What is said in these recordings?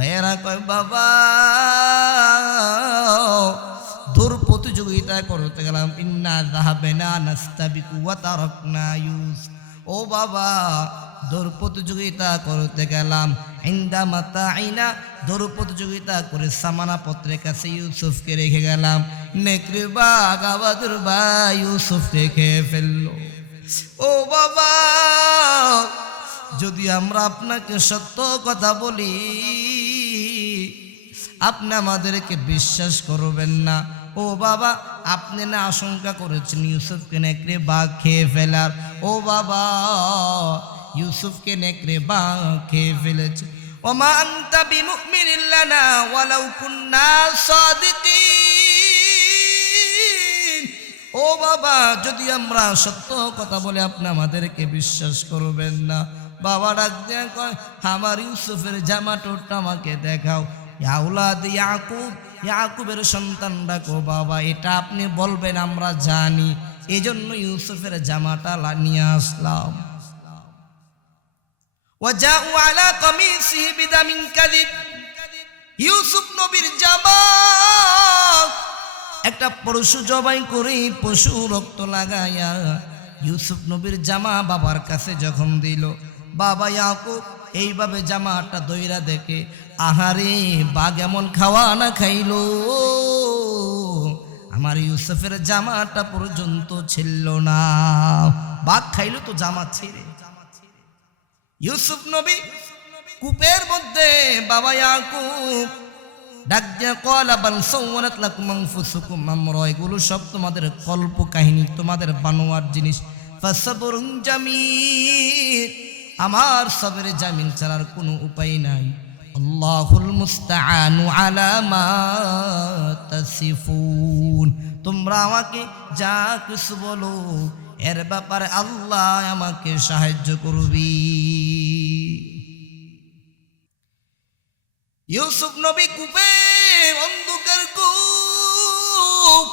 ভাইয়েরা কয় বাবা দৌড় প্রতিযোগিতা করতে গেলাম, ইন্না যাহাবানা নাস্তাবিকু ওয়া তারাকনা ইউসুফ। ও বাবা দৌড় প্রতিযোগিতা করতে গেলাম, ইন্দা মাতাইনা দৌড় প্রতিযোগিতা করে সামানা পত্রের কাছে ইউসুফকে রেখে গেলাম। নেকড়ে বাঘ আবাদুর ভাই ইউসুফ রেখে ফেললো। ও বাবা যদি আমরা আপনাকে সত্য কথা বলি আপনি আমাদেরকে বিশ্বাস করবেন না। ও বাবা আপনি না আশঙ্কা করেছেন ইউসুফকে নেকড়ে বাঘ খেয়ে ফেলার। ও বাবা ইউসুফকে নেকড়ে বাঘ খেয়ে ফেলেছে। ওমা আনতা বিমুমিনিন লানা ওয়ালাউ কুন্না সাদিকিন। ও বাবা যদি আমরা সত্য কথা বলে আপনি আমাদেরকে বিশ্বাস করবেন না। বাবা ডাক দিয়ে কয় আমার ইউসুফের জামা টোটটা আমাকে দেখাও। আউলাদ ইয়াকুব, ইয়াকুবের সন্তান ডাকো বাবা, এটা আপনি বলবেন আমরা জানি, এজন্য ইউসুফের জামাটা নিয়ে আসলাম। ওয়াজাউ আলা কামিসিহি বিদামিন কাযিব। ইউসুফ নবীর জামা একটা পশু জবাই করে পশু রক্ত লাগায়া ইউসুফ নবীর জামা বাবার কাছে যখন দিল, বাবা ইয়াকুব এইভাবে জামাটা দইরা দেখে আহারে বাঘ এমন খাওয়া না খাইলো, আমার ইউসুফের জামাটা পর্যন্ত ছিল না। বাঘ খাইলো তো জামা ছেড়ে। ইউসুফ নবী কূপের মধ্যে বাবা ইয়াকুব ডাক দিয়ে কলা বাল সাওয়ালাত লাকুম আনফুসুকুম আমরা, এগুলো সব তোমাদের কল্প কাহিনী, তোমাদের বানোয়ার জিনিস। ফাসবরুন জামিল, আমার সবরে জামিন ছাড়ার কোনো উপায় নাই। আল্লাহুল মুস্তাআনু আলা মা তাসিফুন, তোমরা আমাকে যা কিছু বলো এর ব্যাপারে আল্লাহ আমাকে সাহায্য করবি। ইউসুফ নবী কূপে, অন্ধকার কূপ,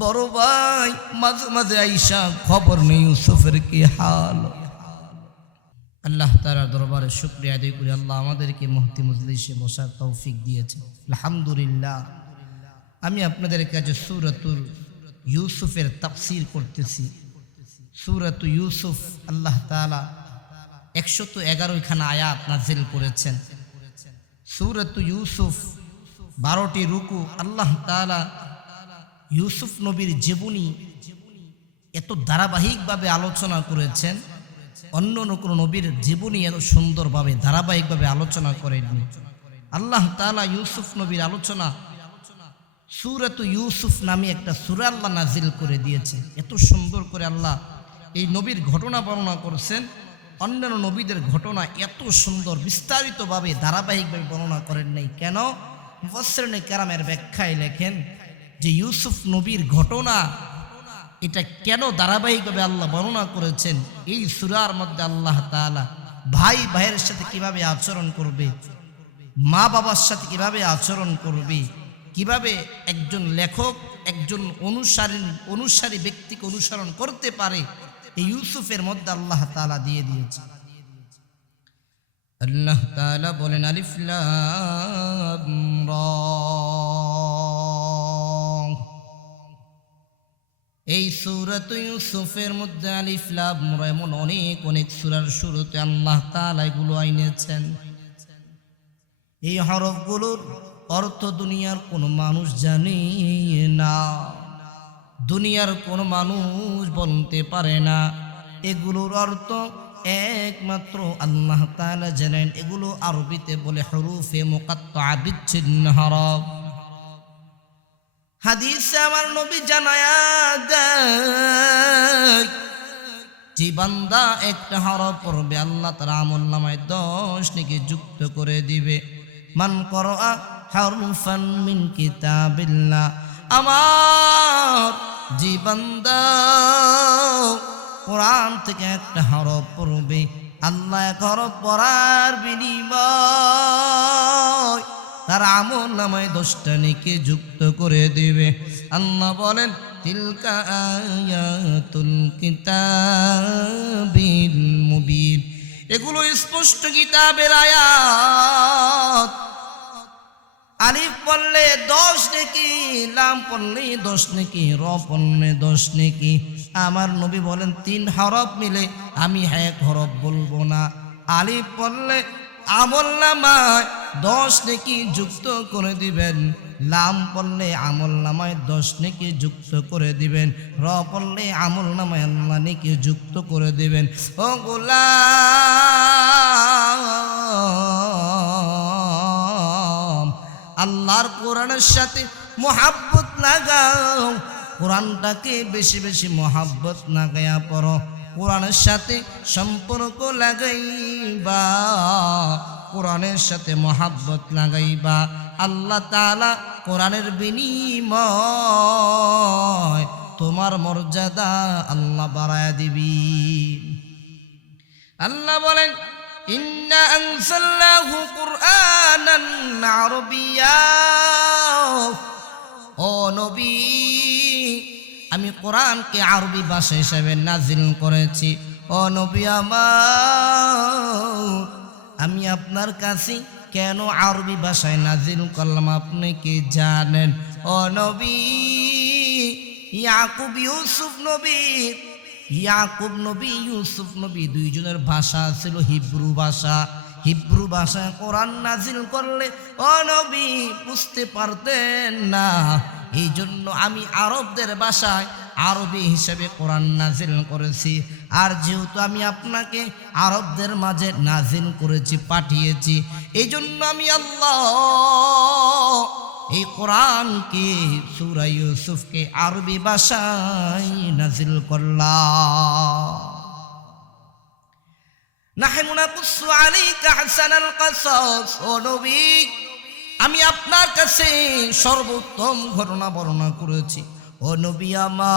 বড় ভাই মাঝে মাঝে আইসা খবর নেই ইউসুফের কি হাল। আল্লাহ তাআলার দরবারে শুকরিয়া আদায় করি, আল্লাহ আমাদেরকে মুফতি মজলিসে বসার তৌফিক দিয়েছেন, আলহামদুলিল্লাহ। আমি আপনাদের কাছে সূরাতুল ইউসুফের তাফসীর করতেছি। সূরাতু ইউসুফ আল্লাহ তাআলা 111খানা আয়াত নাযিল করেছেন। সূরাতু ইউসুফ 12টি রুকু। আল্লাহ তাআলা ইউসুফ নবীর জীবনী এত ধারাবাহিকভাবে আলোচনা করেছেন, অন্য কোনো নবীর জীবনী এত সুন্দরভাবে ধারাবাহিকভাবে আলোচনা করেননি। আল্লাহ তাআলা ইউসুফ নবীর আলোচনা সূরাতু ইউসুফ নামে একটা সূরা আল্লাহ নাজিল করে দিয়েছে। এত সুন্দর করে আল্লাহ এই নবীর ঘটনা বর্ণনা করেছেন। অন্যান্য নবীদের ঘটনা এত সুন্দর বিস্তারিতভাবে ধারাবাহিকভাবে বর্ণনা করেন নাই। কেন? মুফাসসিরিনে কেরামের ব্যাখ্যায় লেখেন যে ইউসুফ নবীর ঘটনা এটা কেন ধারাবাহিকভাবে আল্লাহ বর্ণনা করেছেন। এই সূরার মধ্যে আল্লাহ তাআলা ভাই ভাইয়ের সাথে কিভাবে আচরণ করবে, মা বাবার সাথে কিভাবে আচরণ করবে, কিভাবে একজন লেখক একজন অনুসারী ব্যক্তিকে অনুসরণ করতে পারে, এই ইউসুফের মধ্যে আল্লাহ তাআলা দিয়ে দিয়েছে। আল্লাহ তাআলা বলেন আলিফ লাম রা। এই সূরাত ইউসুফের মধ্যে আলিফ লাম রা এমন অনেক সূরার শুরুতে আল্লাহ তাআলা এগুলো আইনেছেন। এই হরফগুলোর অর্থ দুনিয়ার কোনো মানুষ জানে না, দুনিয়ার কোনো মানুষ বলতে পারে না। এগুলোর অর্থ একমাত্র আল্লাহ তাআলা জানেন। এগুলো আরবিতে বলে হুরুফে মুকাত্তাআ, বিচ্ছিন্ন হরফ। হাদিসে আমার নবী জানায়া দেয় যে বান্দা একটা হরফ পড়বে আল্লাহ তাআলা আমলনামায় 10 নেকি যুক্ত করে দিবে। মান করা হারফান মিন কিতাবিল্লাহ, আমার যে বান্দা কোরআন থেকে একটা হরফ পড়বে আল্লাহ এক হরফ পড়ার বিনিময় তার আমলনামায় 10টা নেকি যুক্ত করে দিবে। আল্লাহ বলেন তিলকা আয়াতুল কিতাবিল মুবিন, এগুলো স্পষ্ট কিতাবের আয়াত। লাম পড়লে 10 নেকি, র পড়লে 10 নেকি। আমার নবী বলেন 3 হরফ মিলে আমি 1 হরফ বলবো না। আলিফ পড়লে আমলনামায় 10 নেকি যুক্ত করে দিবেন, লাম পড়লে আমলনামায় 10 নেকি যুক্ত করে দিবেন, র পড়লে আমলনামায় আল্লাহ নেকি যুক্ত করে দিবেন। ও গোলাম, আল্লাহর কোরআনের সাথে মোহাব্বত লাগাও, কোরআনটাকে বেশি বেশি মোহাব্বত লাগাইয়া পড়ো, কোরআনের সাথে সম্পর্ক লাগাইবা, কোরআনের সাথে মোহাব্বত লাগাইবা। আল্লাহ তাআলা কোরআনের বিনিময় তোমার মর্যাদা আল্লাহ বাড়ায়া দিবি। আল্লাহ বলেন ইন্না আনজালনাহু কুরআনান আরবিয়্যা, ও নবী আমি কোরআনকে আরবি ভাষা হিসেবে নাজিল করেছি। ও নবী আমার, আমি আপনার কাছে কেন আরবি ভাষায় নাজিল করলাম আপনি কি জানেন? ও নবী, ইয়াকুব নবী ইউসুফ নবী দুইজনের ভাষা ছিল হিব্রু ভাষা। হিব্রু ভাষায় কোরআন নাজিল করলে ও নবী বুঝতে পারতেন না, এই জন্য আমি আরবদের ভাষায় আরবি হিসেবে কোরআন নাজিল করেছি। আর যেহেতু আমি আপনাকে আরবদের মাঝে নাজিল করেছি, পাঠিয়েছি, এই জন্য আমি আল্লাহ এই কোরআনকে সূরা ইউসুফকে আরবি ভাষায় নাজিল করলাম। নাহনু নাকুসু আলাইকা আহসানাল কাসাস, ও নবী আমি আপনার কাছে সর্বোত্তম ঘটনা বর্ণনা করেছি। ও নবী আমার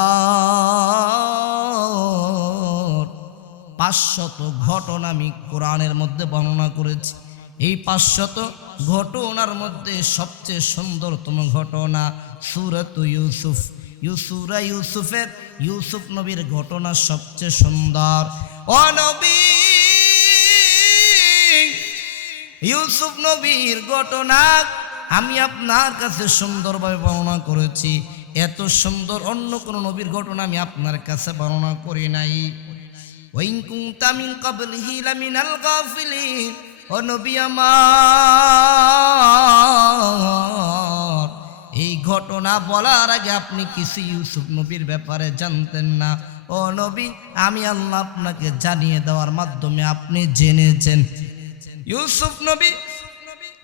500 ঘটনা আমি কোরআনের মধ্যে বর্ণনা করেছি। এই 500 ঘটনার মধ্যে সবচেয়ে সুন্দরতম ঘটনা সূরাত ইউসুফ। সূরা ইউসুফের ইউসুফ নবীর ঘটনা সবচেয়ে সুন্দর। ও নবী ইউসুফ নবীর ঘটনা আমি আপনার কাছে সুন্দরভাবে বর্ণনা করেছি। এত সুন্দর অন্য কোন নবীর ঘটনা আমি আপনার কাছে বর্ণনা করি নাই। ওয়াইন কুনতা মিন ক্বাবলিহি লামিনাল গাফিলিন, ও নবী আমার এই ঘটনা বলার আগে আপনি কিছু ইউসুফ নবীর ব্যাপারে জানতেন না। ও নবী আমি আল্লাহ আপনাকে জানিয়ে দেওয়ার মাধ্যমে আপনি জেনেছেন। ইউসুফ নবী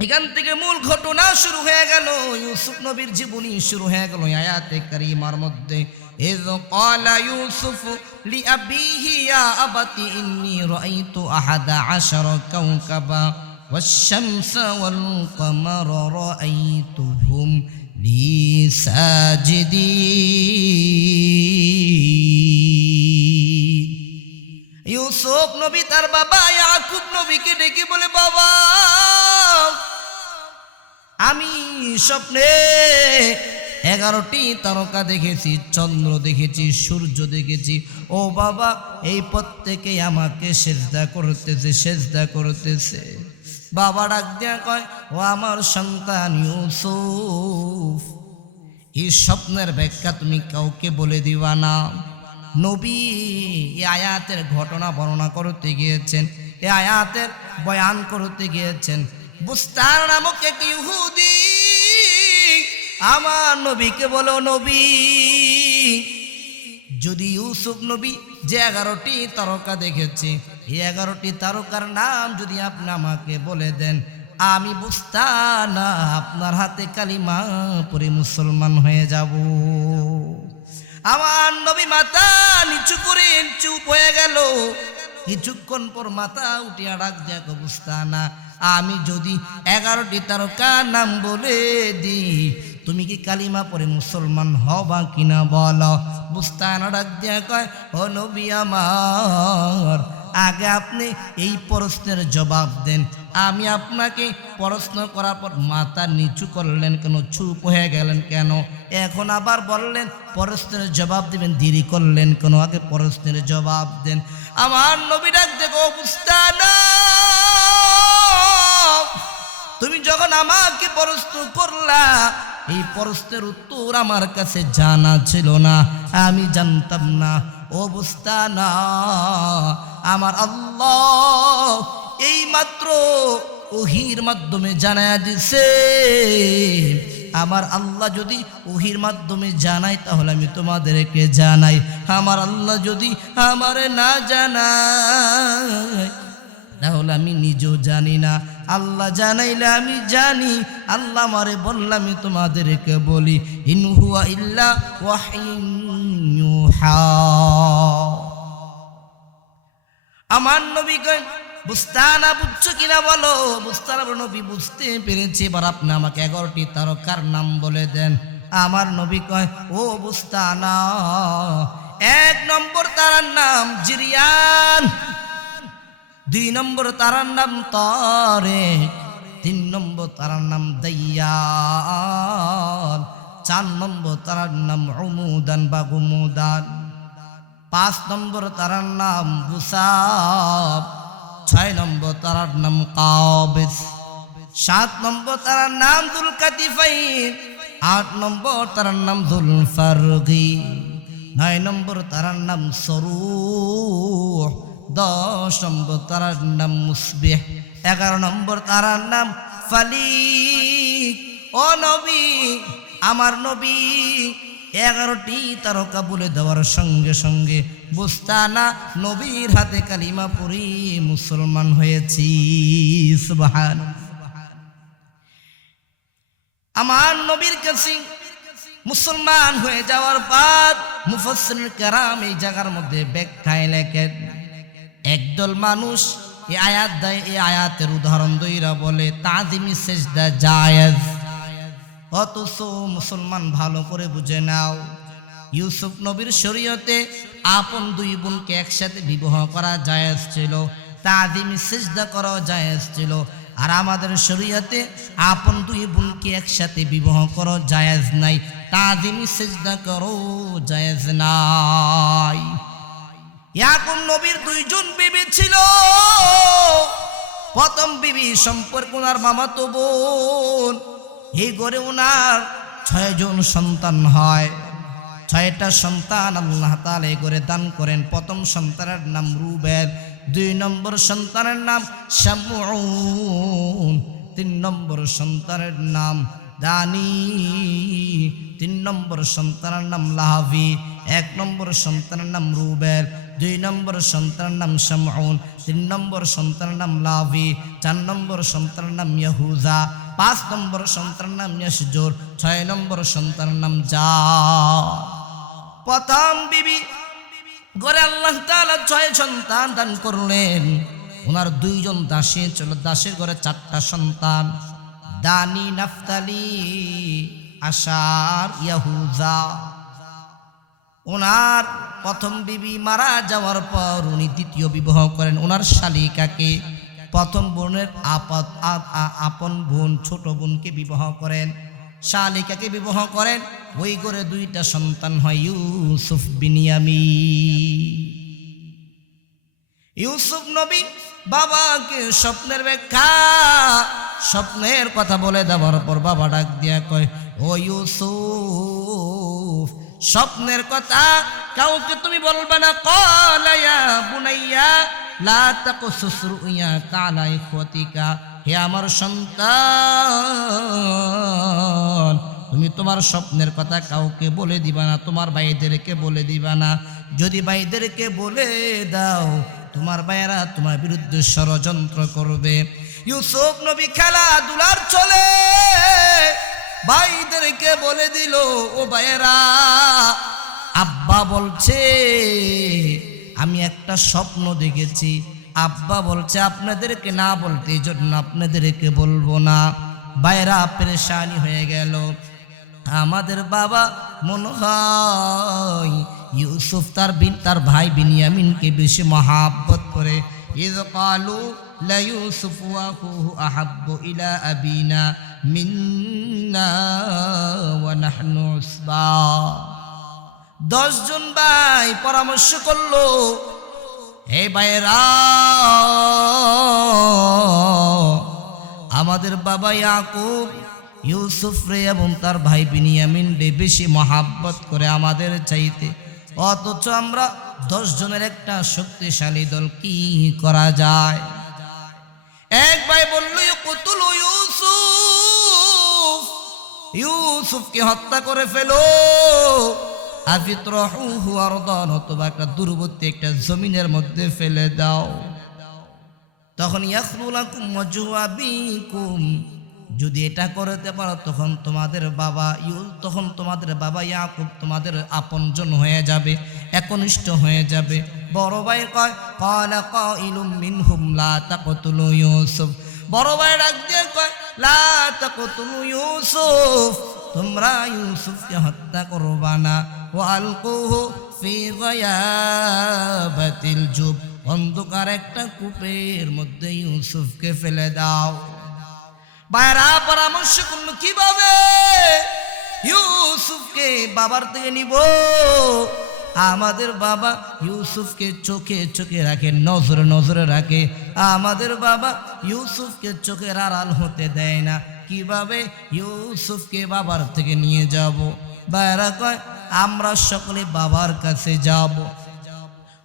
এখান থেকে মূল ঘটনা শুরু হয়ে গেল, ইউসুফ নবীর জীবনী শুরু হয়ে গেল আয়াতে কারিমার মধ্যে। ইয ক্বালা ইউসুফ লিআবিহি ইয়া আবাতি ইন্নী রাআইতু আহাদা আশারা কাওকাবা ওয়াশ-শামসা ওয়াল কামারা রাআইতুহুম লি সাজিদিন। ইউসুফ নবী তার বাবা ইয়াকুব নবীকে ডেকে বলে, বাবা আমি স্বপ্নে 11টি তারকা দেখেছি, চন্দ্র দেখেছি, সূর্য দেখেছি। ও বাবা এই প্রত্যেকে আমাকে সেজদা করতেছে। বাবা ডাক দিয়া কয়, ও আমার সন্তান ইউসুফ, এই স্বপ্নের ব্যাখ্যা তুমি কাউকে বলে দিবা না। নবী এই আয়াতের ঘটনা বর্ণনা করতে গিয়েছেন, এই আয়াতের বয়ান করতে গিয়েছেন। বুস্তার নামক এক ইহুদি আমার নবীকে বলো, নবী যদি ইউসুফ নবী যে 11টি তারকা দেখেছে, এই 11টি তারকার নাম যদি আপনি আমাকে বলে দেন, আমি বুস্তানা আপনার হাতে কালিমা পড়ে মুসলমান হয়ে যাব। আমার নবী মাথা নিচু করে চুপ হয়ে গেল। কিছুক্ষণ পর মাথা উঠিয়া ডাক দেয়া, বুস্তানা আমি যদি 11টি তারকার নাম বলে দিই, তুমি কি কালিমা পড়ে মুসলমান হবা কিনা বলো। বুস্তানা ডাক দেয়া কয়, ও নবী আমার, আগে আপনি এই প্রশ্নের জবাব দেন। আমি আপনাকে প্রশ্ন করার পর মাথা নিচু করলেন কেন, চুপ হয়ে গেলেন কেন? এখন আবার বললেন প্রশ্নের জবাব দিবেন, দেরি করলেন কেন? আগে প্রশ্নের জবাব দেন। আমার নবী ডাক দেখো, বুস্তানা তুমি যখন আমাকে প্রশ্ন করলা এই প্রশ্নের উত্তর আমার কাছে জানা ছিল না, আমি জানতাম না। ও বুস্তানা, আমার আল্লাহ এই মাত্র ওহির মাধ্যমে জানায়া দিছে। আমার আল্লাহ যদি ওহির মাধ্যমে জানাই তাহলে আমি তোমাদেরকে জানাই, আমার আল্লাহ যদি আমারে না জানাই তাহলে আমি নিজেও জানি না। আল্লাহ জানাইলে আমি জানি, আল্লাহ আমারে বললে আমি তোমাদেরকে বলি, ইন হুয়া ইল্লা ওয়াহয়ুন ইউহা। আমার নবী কয়, বুস্তানা বুঝছো কিনা বলো? বুস্তানা নবী বুঝতে পেরেছে। এবার আপনি আমাকে 11টি তারকার নাম বলে দেন। আমার নবী কয়, ও বুস্তানা, 1 নম্বর তারার নাম জিরিয়ান, 2 নম্বর তারার নাম তারেক, 3 নম্বর তারার নাম দাইয়ান, 4 নম্বর তারার নাম উমুদান বা গুমুদান, 5 নম্বর তারার নাম বুসাব, 6 নম্বর তারার নাম কাবিস, 7 নম্বর তারার নাম দুলকাতিফাইন, 8 নম্বর তারার নাম দুলফারগি, 9 নম্বর তারার নাম সরুহ, 10 নম্বর তারার নাম মুসবিহ, 11 নম্বর তারার নাম ফালিক। ও নবী, আমার নবী 11টি তারকা বলে দেওয়ার সঙ্গে সঙ্গে বুস্তানা নবীর হাতে কালিমা পড়ি মুসলমান হয়েছি। সুবহানাল্লাহ। আমার নবীর কাছে মুসলমান হয়ে যাওয়ার পর মুফাসসিরিন কেরাম এই জায়গার মধ্যে ব্যাখ্যায় লেখেন, একদল মানুষ এই আয়াত দেয়, এই আয়াতের উদাহরণ দইরা বলে তাজিমি সেজদা জায়েজ। অথচ মুসলমান ভালো করে বুঝে নাও, ইউসুফ নবীর শরীয়তে আপন 2 বোনকে একসাথে বিবাহ করা জায়েজ ছিল, তাজিমি সেজদা করা জায়েজ ছিল। আর আমাদের শরীয়তে আপন 2 বোনকে একসাথে বিবাহ করা জায়েজ নাই, তাজিমি সেজদা করো জায়েজ নাই। ইয়াকুব নবীর 2 জন বিবি ছিল। প্রথম বিবি সম্পর্কে ওনার মামাতো বোন। এই ঘরে ওনার 6 জন সন্তান হয়। 6টা সন্তান আল্লাহ তাআলা এই ঘরে দান করেন। প্রথম সন্তানের নাম রুবেল, 2 নম্বর সন্তানের নাম শামউন, 3 নম্বর সন্তানের নাম দানি, 3 নম্বর সন্তানের নাম লাহাবি, 1 নম্বর সন্তানের নাম রুবেল, 2 নম্বর সন্তানের নাম শামউন, 3 নম্বর সন্তানের নাম লাহাবি, 4 নম্বর সন্তানের নাম ইয়াহুজা, 5 নম্বর সন্তানের নাম ইয়াসজুর, 6 নম্বর সন্তানের নাম জাদ। প্রথম বিবি ঘরে আল্লাহ তাআলা 6 সন্তান দান করলেন। ওনার 2 জন দাসী ছিল, দাসীর ঘরে 4টা সন্তান, দানি, নাফতালি, আশার, ইয়াহুজা। ওনার প্রথম বিবি মারা যাওয়ার পর উনি দ্বিতীয় বিবাহ করেন ওনার শালিকাকে। প্রথম বোনের আপন বোন ছোট বোনকে বিবাহ করেন, শালিকাকে বিবাহ করেন। ওই ঘরে 2টা সন্তান হয়, ইউসুফ বিনিয়ামিন। ইউসুফ নবী বাবাকে স্বপ্নের ব্যাখ্যা, স্বপ্নের কথা বলে দেওয়ার পর বাবা ডাক দিয়া কয়, ও ইউসুফ, স্বপ্নের কথা কাউকে তুমি বলবে না। ক্বালা ইয়া বুনাইয়া লা তাকসুস রুয়াকা আলা ইখওয়াতিকা, হে আমার সন্তান, তুমি তোমার স্বপ্নের কথা কাউকে বলে দিবা না, তোমার ভাইদেরকে বলে দিবা না। যদি ভাইদেরকে বলে দাও তোমার ভাইয়েরা তোমার বিরুদ্ধে ষড়যন্ত্র করবে। ইউসুফ নবী খেলাধুলার চলে ভাইদেরকে বলে দিল, ও ভাইয়েরা, আব্বা বলছে আমি একটা স্বপ্ন দেখেছি, আব্বা বলছে আপনাদেরকে না বলতে, এই জন্য আপনাদেরকে বলবো না। ভাইয়েরা পেরেশানি হয়ে গেল। আমাদের বাবা মনে হয় ইউসুফ তার ভাই বিনিয়ামিনকে বেশি মহাব্বত করে। ইয ক্বালু লা ইউসুফ ওয়া আখুহু আহাব্বু ইলা আবিনা মিন্না ওয়া নাহনু উসবা। 10 জন ভাই পরামর্শ করলো, হে ভাইয়েরা, আমাদের বাবা ইয়াকুব ইউসুফ রে এবং তার ভাই বিনিয়ামিন রে বেশি মহাব্বত করে আমাদের চাইতে, অথচ আমরা 10 জনের একটা শক্তিশালী দল, কি করা যায়? এক ভাই বলল ইকতুলু ইউসুফ, ইউসুফকে হত্যা করে ফেলো, আফিতরাহুহু আরদান, অথবা একটা দূরবর্তী একটা জমিনের মধ্যে ফেলে দাও। তখন ইয়াখলু লাকুম ওয়াজহু আবিকুম, যদি এটা করতে পারো তখন তোমাদের বাবা ইয়াকুব তোমাদের আপনজন হয়ে যাবে, একনিষ্ঠ হয়ে যাবে। বড় ভাই কয় ক্বালা কাইলুম মিনহুম লা তাকতুলু ইউসুফ, বড় ভাই ডাক দিয়ে কয় লা তাকতুলু ইউসুফ, তোমরা ইউসুফকে হত্যা করবা না, ওয়া আলকুহু ফি গায়াবাতিল জুব, অন্ধকার একটা কূপের মধ্যে ইউসুফকে ফেলে দাও। ভাইরা পরামর্শ করলো কিভাবে ইউসুফকে বাবার থেকে নিব। আমাদের বাবা ইউসুফকে চোখে চোখে রাখে, নজরে নজরে রাখে, আমাদের বাবা ইউসুফকে চোখের আড়াল হতে দেয় না। কিভাবে ইউসুফকে বাবার থেকে নিয়ে যাব? ভাইরা কয় আমরা সকলে বাবার কাছে যাব।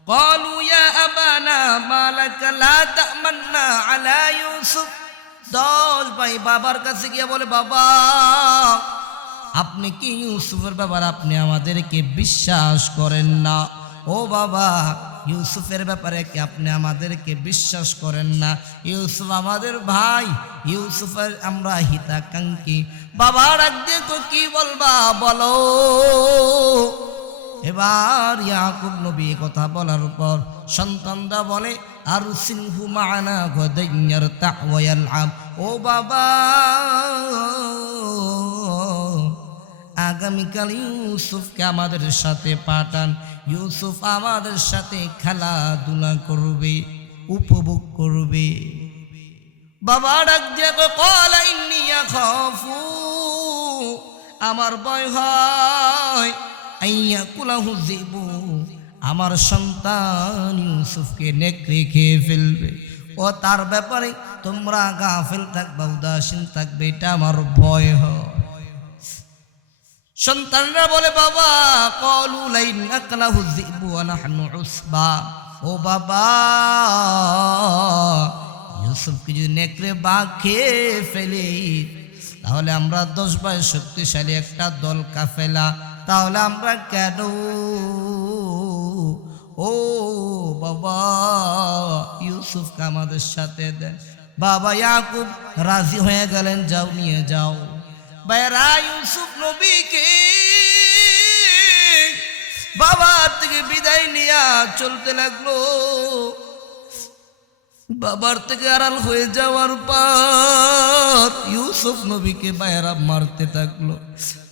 قالوا يا أبانا ما لك لا تأمنا على يوسف, 10 ভাই বাবার কাছে গিয়ে বলে বাবা আপনি কি ইউসুফের ব্যাপারে আপনি আমাদেরকে বিশ্বাস করেন না? ও বাবা ইউসুফের ব্যাপারে কি আপনি আমাদেরকে বিশ্বাস করেন না? ইউসুফ আমাদের ভাই, ইউসুফের আমরা হিতাকাঙ্ক্ষী। বাবা ডাক দিয়ে তো কি বলবা বলো। এবার ইয়াকুব নবী কথা বলার পর সন্তানরা বলে আরসিলহু মা'ানা গাদান ইয়ারতা ওয়া ইয়ালআব, ও বাবা আগামীকাল ইউসুফকে আমাদের সাথে পাঠান, ইউসুফ আমাদের সাথে খেলাধুলা করবে, উপভোগ করবে। বাবা ডাক দিয়ে ক্বালা ইন্নী আখাফু, আমার ভয় হয় আইয়াকুলাহু যিবু, আমার সন্তান ইউসুফকে নেকড়ে খেয়ে ফেলবে, ও তার ব্যাপারে তোমরা গাফিল থাকবা, উদাসীন থাকবে, এটা আমার ভয় হয়। সন্তানরা বলে বাবা ক্বালু লাইন আকালাহু যিবু ওয়া নাহনু উসবা, ও বাবা ইউসুফকে যদি নেকড়ে বাঘ খেয়ে ফেলে তাহলে আমরা 10 ভাই শক্তিশালী একটা দল কাফেলা, তাহলে আমরা কেন? ও বাবা ইউসুফকে আমাদের সাথে দেন। বাবা ইয়াকুব রাজি হয়ে গেলেন, যাও নিয়ে যাও। ভাইরা ইউসুফ নবীকে বাবার থেকে বিদায় নিয়ে চলতে লাগলো। বাবার থেকে আড়াল হয়ে যাওয়ার পর ইউসুফ নবীকে ভাইয়েরা মারতে থাকলো।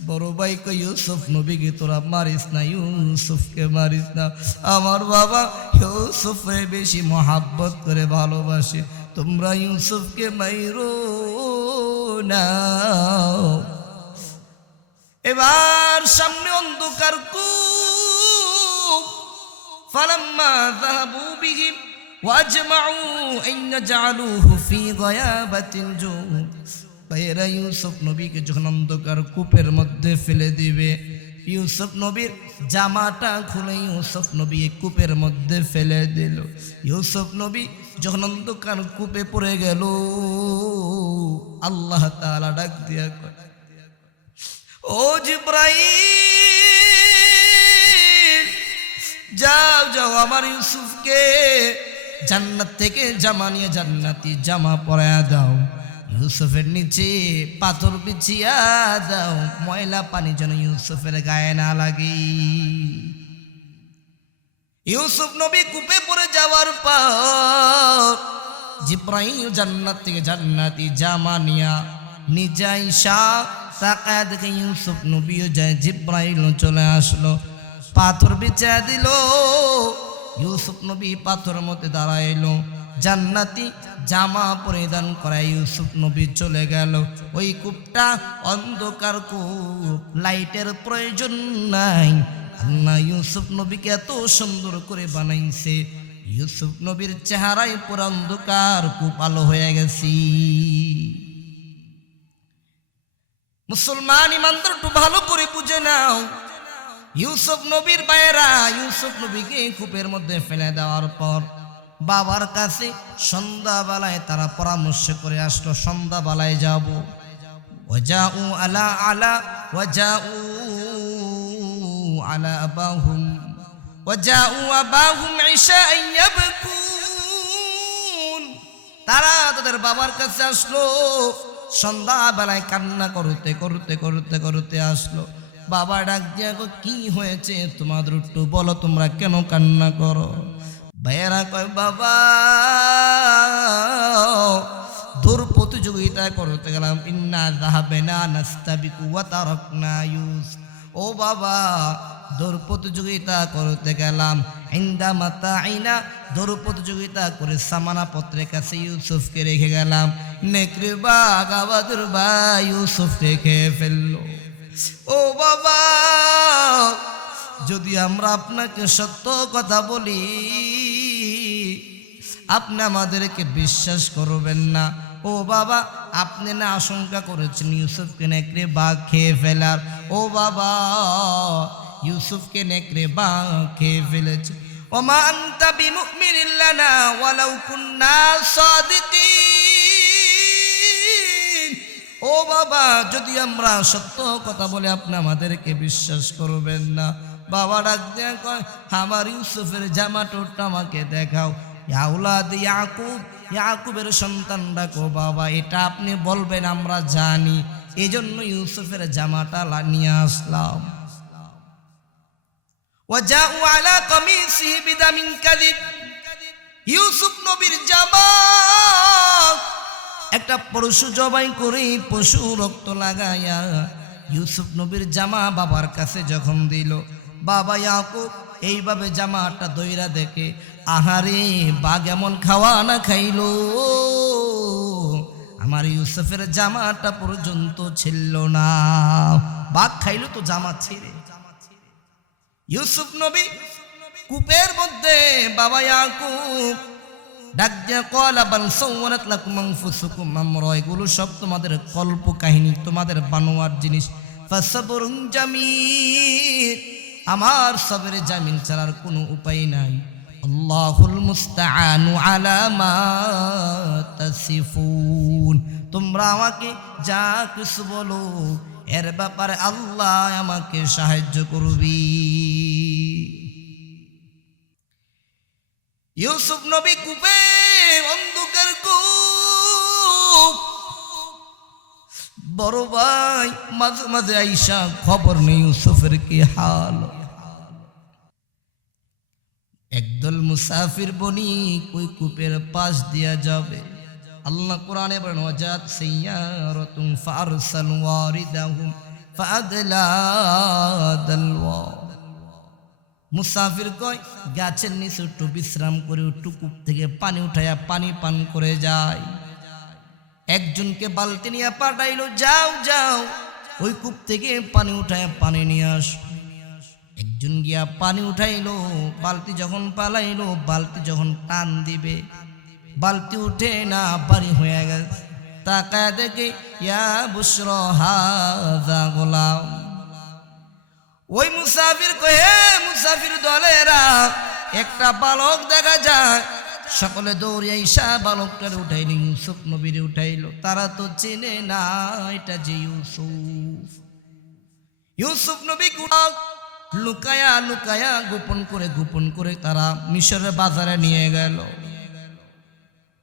বড় ভাই কই ইউসুফ নবীকে তোরা মারিস না, ইউসুফকে মারিস না, আমার বাবা ইউসুফে বেশি মহাব্বত করে ভালোবাসে, তোমরা ইউসুফকে মাইরো না। এবার সামনে অন্ধকার কূপ, ফালাম্মা যাহাবু বিহিম ওয়াজমাউ আন ইয়াজআলুহু ফি গায়াবাতিল জুব, ভাইয়েরা ইউসুফ নবীকে যখন অন্ধকার কূপের মধ্যে ফেলে দিবে, ইউসুফ নবীর জামাটা খুলে ইউসুফ নবী কূপের মধ্যে ফেলে দিল। ইউসুফ নবী যখন অন্ধকার কূপে পড়ে গেল, আল্লাহ তাআলা ডাক দিয়া কয় ও জিবরাইল যাও যাও আমার ইউসুফকে জান্নাত থেকে জামা নিয়ে জান্নাতি জামা পরায়া দাও, ইউসুফের নিচে পাথর বিছিয়া দাও, ময়লা পানি যেন ইউসুফের গায়ে না লাগে। ইউসুফ নবী কূপে পড়ে যাওয়ার পর জিবরাইল জান্নাত থেকে জান্নাতি জামা নিয়া নিজে আইসা তাকায় দেখে ইউসুফ নবীও যায়, জিবরাইল চলে আসলো, পাথর বিছিয়া দিল। ইউসুফ নবী পাথরের মধ্যে দাঁড়াইলো, জান্নাতি জামা পরিধান করা ইউসুফ নবী চলে গেল। ওই কূপটা অন্ধকার কূপ, লাইটের প্রয়োজন নাই। আল্লাহ ইউসুফ নবীকে এত সুন্দর করে বানাইছে, ইউসুফ নবীর চেহারায় পুরো অন্ধকার কূপ আলো হয়ে গেছে। মুসলমান ইমানদার একটু ভালো করে বুঝে নাও, ইউসুফ নবীর ভাইয়েরা ইউসুফ নবীকে কূপের মধ্যে ফেলে দেওয়ার পর বাবার কাছে সন্ধ্যাবেলায় তারা পরামর্শ করে আসলো, সন্ধ্যাবেলায় যাব। ওয়াজাউ আলা আলা ওয়াজাউ আলা আবাহুম ওয়াজাউ আবাহুম ইশাআন ইয়াবকুন। তারা তাদের বাবার কাছে আসলো, সন্ধ্যাবেলায় কান্না করতে করতে করতে করতে আসলো। বাবা ডাক দিয়া কি হয়েছে তোমাদের, একটু বলো তোমরা কেন কান্না করো? ভাইয়েরা কয় বাবা দৌড় প্রতিযোগিতা করতে গেলাম, ইন্না যাহাবানা নাস্তাবিকু ওয়া তারাকনা ইউসুফ। ও বাবা দৌড় প্রতিযোগিতা করতে গেলাম, ইন্দা মাতাইনা দৌড় প্রতিযোগিতা করে সামানা পত্রের কাছে ইউসুফকে রেখে গেলাম, নেকড়ে বাঘ আবাদুর ভাই ইউসুফ রেখে ফেললো। ও বাবা যদি আমরা আপনাকে সত্য কথা বলি আপনি আমাদেরকে বিশ্বাস করবেন না। ও বাবা আপনি না আশঙ্কা করেছেন ইউসুফকে নেকড়ে বাঘ খেয়ে ফেলার, ও বাবা ইউসুফকে নেকড়ে বাঘ খেয়ে ফেলেছে। ওমা আনতা বিমুমিনিন লানা ওয়ালাউ কুন্না সাদিকিন। ও বাবা যদি আমরা সত্য কথা বলে আপনি আমাদেরকে বিশ্বাস করবেন না। বাবা ডাক দিয়ে কয় আমার ইউসুফের জামাটা আমাকে দেখাও। আউলাদ ইয়াকুব, ইয়াকুবের সন্তান ডাকো বাবা, এটা আপনি বলবেন আমরা জানি, এই জন্য ইউসুফের জামাটা নিয়ে আসলাম। ওয়াজাউ আলা কামিসিহি বিদামিন কাযিব। ইউসুফ নবীর জামা একটা পশু জবাই করে পশু রক্ত লাগায়া ইউসুফ নবীর জামা বাবার কাছে যখন দিল, বাবা ইয়াকুব এইভাবে জামাটা দইরা দেখে আহারে বাঘ এমন খাওয়া না খাইলো, আমার ইউসুফের জামাটা পর্যন্ত ছিল না, বাঘ খাইলো তো জামা ছেড়ে। ইউসুফ নবী কূপের মধ্যে বাবা ইয়াকুব ডাক দিয়া ক্বালা বাল সাওয়ালাত লাকুম আনফুসুকুম আমরা, এগুলো সব তোমাদের কল্প কাহিনী, তোমাদের বানোয়ার জিনিস। ফাসাবরুন জামিল, আমার সবরে জামিন ছাড়ার কোনো উপায় নাই। আল্লাহুল মুস্তাআনু আলা মা তাসিফুন, তোমরা আমাকে যা কিছু বলো এর ব্যাপারে আল্লাহ আমাকে সাহায্য করবি। ইউসুফ নবী কূপে, অন্ধকার কূপ, বড় ভাই মাঝে মাঝে আইসা খবর নেই ইউসুফের কি হাল। একদল মুসাফির বণিক ওই কূপের পাশ দিয়া যাবে। আল্লাহ কোরআনে বলেন ওয়াজাত সাইয়ারাতুন ফারসাল ওয়ারিদাহুম ফাআদলা দালওয়া। মুসাফির কয় গাছের নিচে একটু বিশ্রাম করে একটু কূপ থেকে পানি উঠায়া পানি পান করে যায়। একজনকে বালতি নিয়ে পাঠাইলো, যাও যাও ওই কূপ থেকে পানি উঠায়া পানি নিয়ে আস। একজন গিয়া পানি উঠাইলো, বালতি যখন পালাইলো, বালতি যখন টান দিবে বালতি উঠে না, বাড়ি হয়ে গেছে। তাকায় দেখে ইয়া বুশরা হাযা গোলাম। ওই মুসাফির কহে মুসাফির দলেরা একটা বালক দেখা যায়, সকলে দৌড়িয়া ঈশা বালকটারে উঠাইল, ইউসুফ নবীরে উঠাইল। তারা তো চেনে না এটা যে ইউসুফ। ইউসুফ নবী লুকায়া লুকায়া গোপন করে তারা মিশরের বাজারে নিয়ে গেল।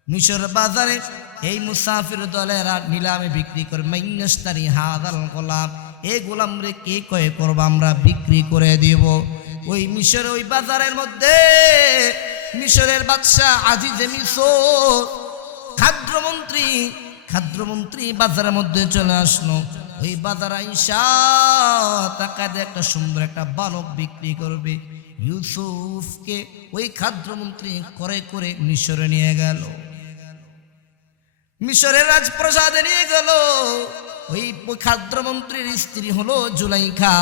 মিশর বাজারে এই মুসাফির দলেরা নিলামে বিক্রি করে, মাইনাস্তারি হাদাল গোলাম, এই গোলাম রে কে কয়ে করবো আমরা বিক্রি করে দিব। ওই মিশর ওই বাজারের মধ্যে মিশরের বাদশাহ আজিজে মিশর খাদ্যমন্ত্রী বাজারের মধ্যে চলে আসলো। ওই বাজার আইসা তাকায় একটা সুন্দর একটা বালক বিক্রি করবে। ইউসুফকে ওই খাদ্যমন্ত্রী করে মিশরে নিয়ে গেল, মিশরের রাজপ্রাসাদে নিয়ে গেল। ওই খাদ্যমন্ত্রীর স্ত্রী হলো জুলাইখা।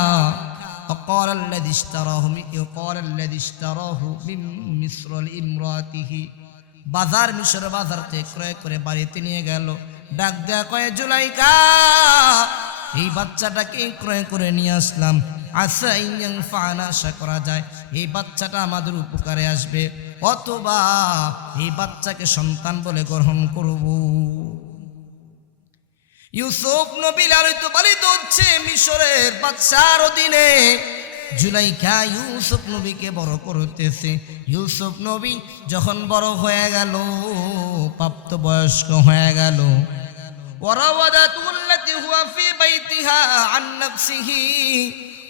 وقال الذي اشتراه من مصر لامراته, বাজার মিশর বাজার থেকে ক্রয় করে বাড়িতে নিয়ে গেল। ডাক দেয়া কয়ে জুলাইখা এই বাচ্চাটাকে ক্রয় করে নিয়ে আসলাম, আসা ইয়ানফা'না, আশা করা যায় এই বাচ্চাটা আমাদের উপকারে আসবে, অথবা এই বাচ্চাকে সন্তান বলে গ্রহণ করব। ইউসুফ নবী লালিত পালিত হচ্ছে মিশরের বাদশার অধীনে। জুলাইখা ইউসুফ নবীকে বড় করতেছে। ইউসুফ নবী যখন বড় হয়ে গেল, প্রাপ্তবয়স্ক হয়ে গেল, وراودته التي هو في بيتها عن نفسه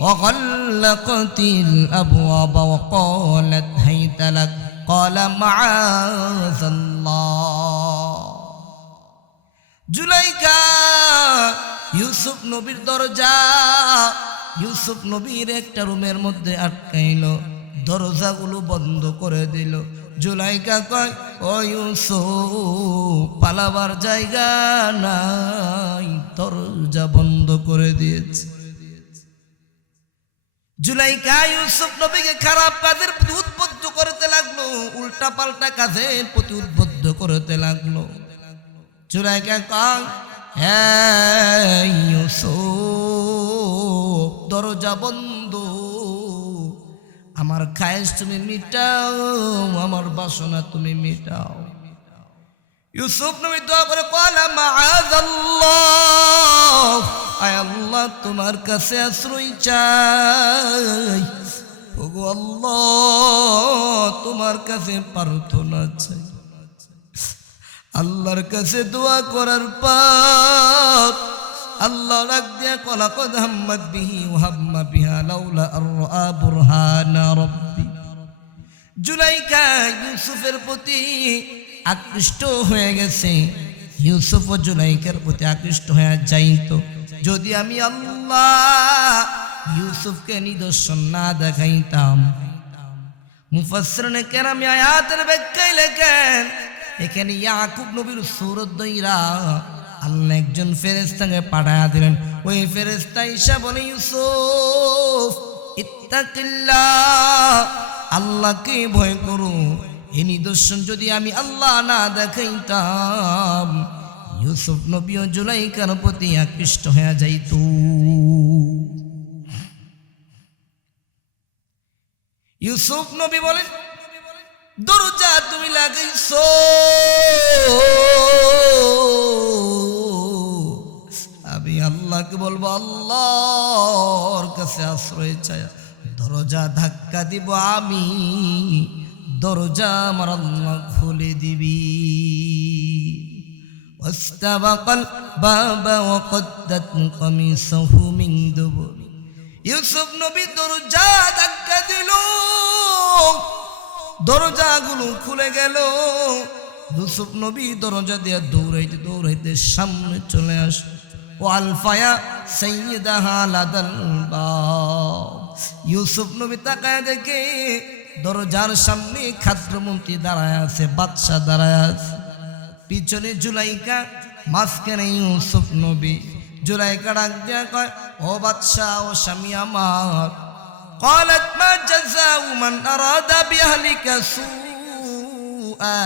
وغلقت الأبواب وقالت هيت لك قال معاذ الله। জুলাইখা ইউসুফ নবীর দরজা, ইউসুফ নবীর একটা রুমের মধ্যে আটকাইল, দরজাগুলো বন্ধ করে দিল। জুলাইখা কয়, ও ইউসুফ, পালাবার জায়গা নাই, দরজা বন্ধ করে দিয়েছে। জুলাইখা ইউসুফ নবীকে খারাপ কাজের প্রতি উদ্বুদ্ধ করতে লাগলো, উল্টা পাল্টা কাজের প্রতি উদ্বুদ্ধ করতে লাগলো। জুলাইখা কয়, এই ইউসুফ, দরজা বন্ধ, আমার খায়েশ তুমি মিটাও, আমার বাসনা তুমি মিটাও। ইউসুফ নবী দোয়া করে ক্বালা মাআযাল্লাহ, আয় আল্লাহ তোমার কাছে আশ্রয় চাই, ওগো আল্লাহ তোমার কাছে প্রার্থনা চাই। আল্লাহর কাছে দোয়া করার পর আল্লাহ ডাক দিয়া কলা কদ হাম্মাত বিহি ওয়া হাম্মা বিহা লাউলা আরআ বুরহানা রাব্বি। জুলাইখা ইউসুফের প্রতি আকৃষ্ট হয়ে গেছে। ইউসুফ ও জুলাইখার প্রতি আকৃষ্ট হয়ে যাইতো, যদি আমি আল্লাহ ইউসুফকে নিদর্শন না দেখাইতাম। মুফাসসিরিনে কেরাম আয়াতের ব্যাখ্যায় লেখেন, এখানে ইয়াকুব নবীর সূরত দইরা আল্লাহ একজন ফেরেশতাকে পাঠায়া দিলেন। ওই ফেরেশতা ঈসা বলে, ইউসুফ ইত্তাকিল্লাহ, আল্লাহকে ভয় করো। এই নিদর্শন যদি আমি আল্লাহ না দেখাইতাম, ইউসুফ নবী ও জুলাইখার প্রতি আকৃষ্ট হয়ে যাইত। ইউসুফ নবী বলেন, দরজা তুমি লাগাইছো, আমি আল্লাহকে বলবো আল্লাহর কাছে আশ্রয় চাই, দরজা ধাক্কা দিব আমি, দরজা আমার আল্লাহ খুলে দিবি। ওয়াস্তাবাকাল বাবা ওয়া কদ্দাত কামিসাহু মিন দুবুর। ইউসুফ নবী দরজা ধাক্কা দিল, দরজাগুলো খুলে গেল। ইউসুফ নবী দরজা দিয়ে দৌড়াইতে দৌড়াইতে সামনে চলে আস। ও আলফায়া সাইয়্যিদাহা লাদাল বাব। ইউসুফ নবী তাকায় দেখে দরজার সামনে খাদ্যমন্ত্রী দাঁড়ায় আছে, বাদশা দাঁড়ায় আছে, পিছনে জুলাইখা, মাঝখানে ইউসুফ নবী। জুলাইখা ডাক দিয়া কয়, ও বাদশা, ও স্বামী আমার। قالت ما جزاء من أراد بأهلك سوءا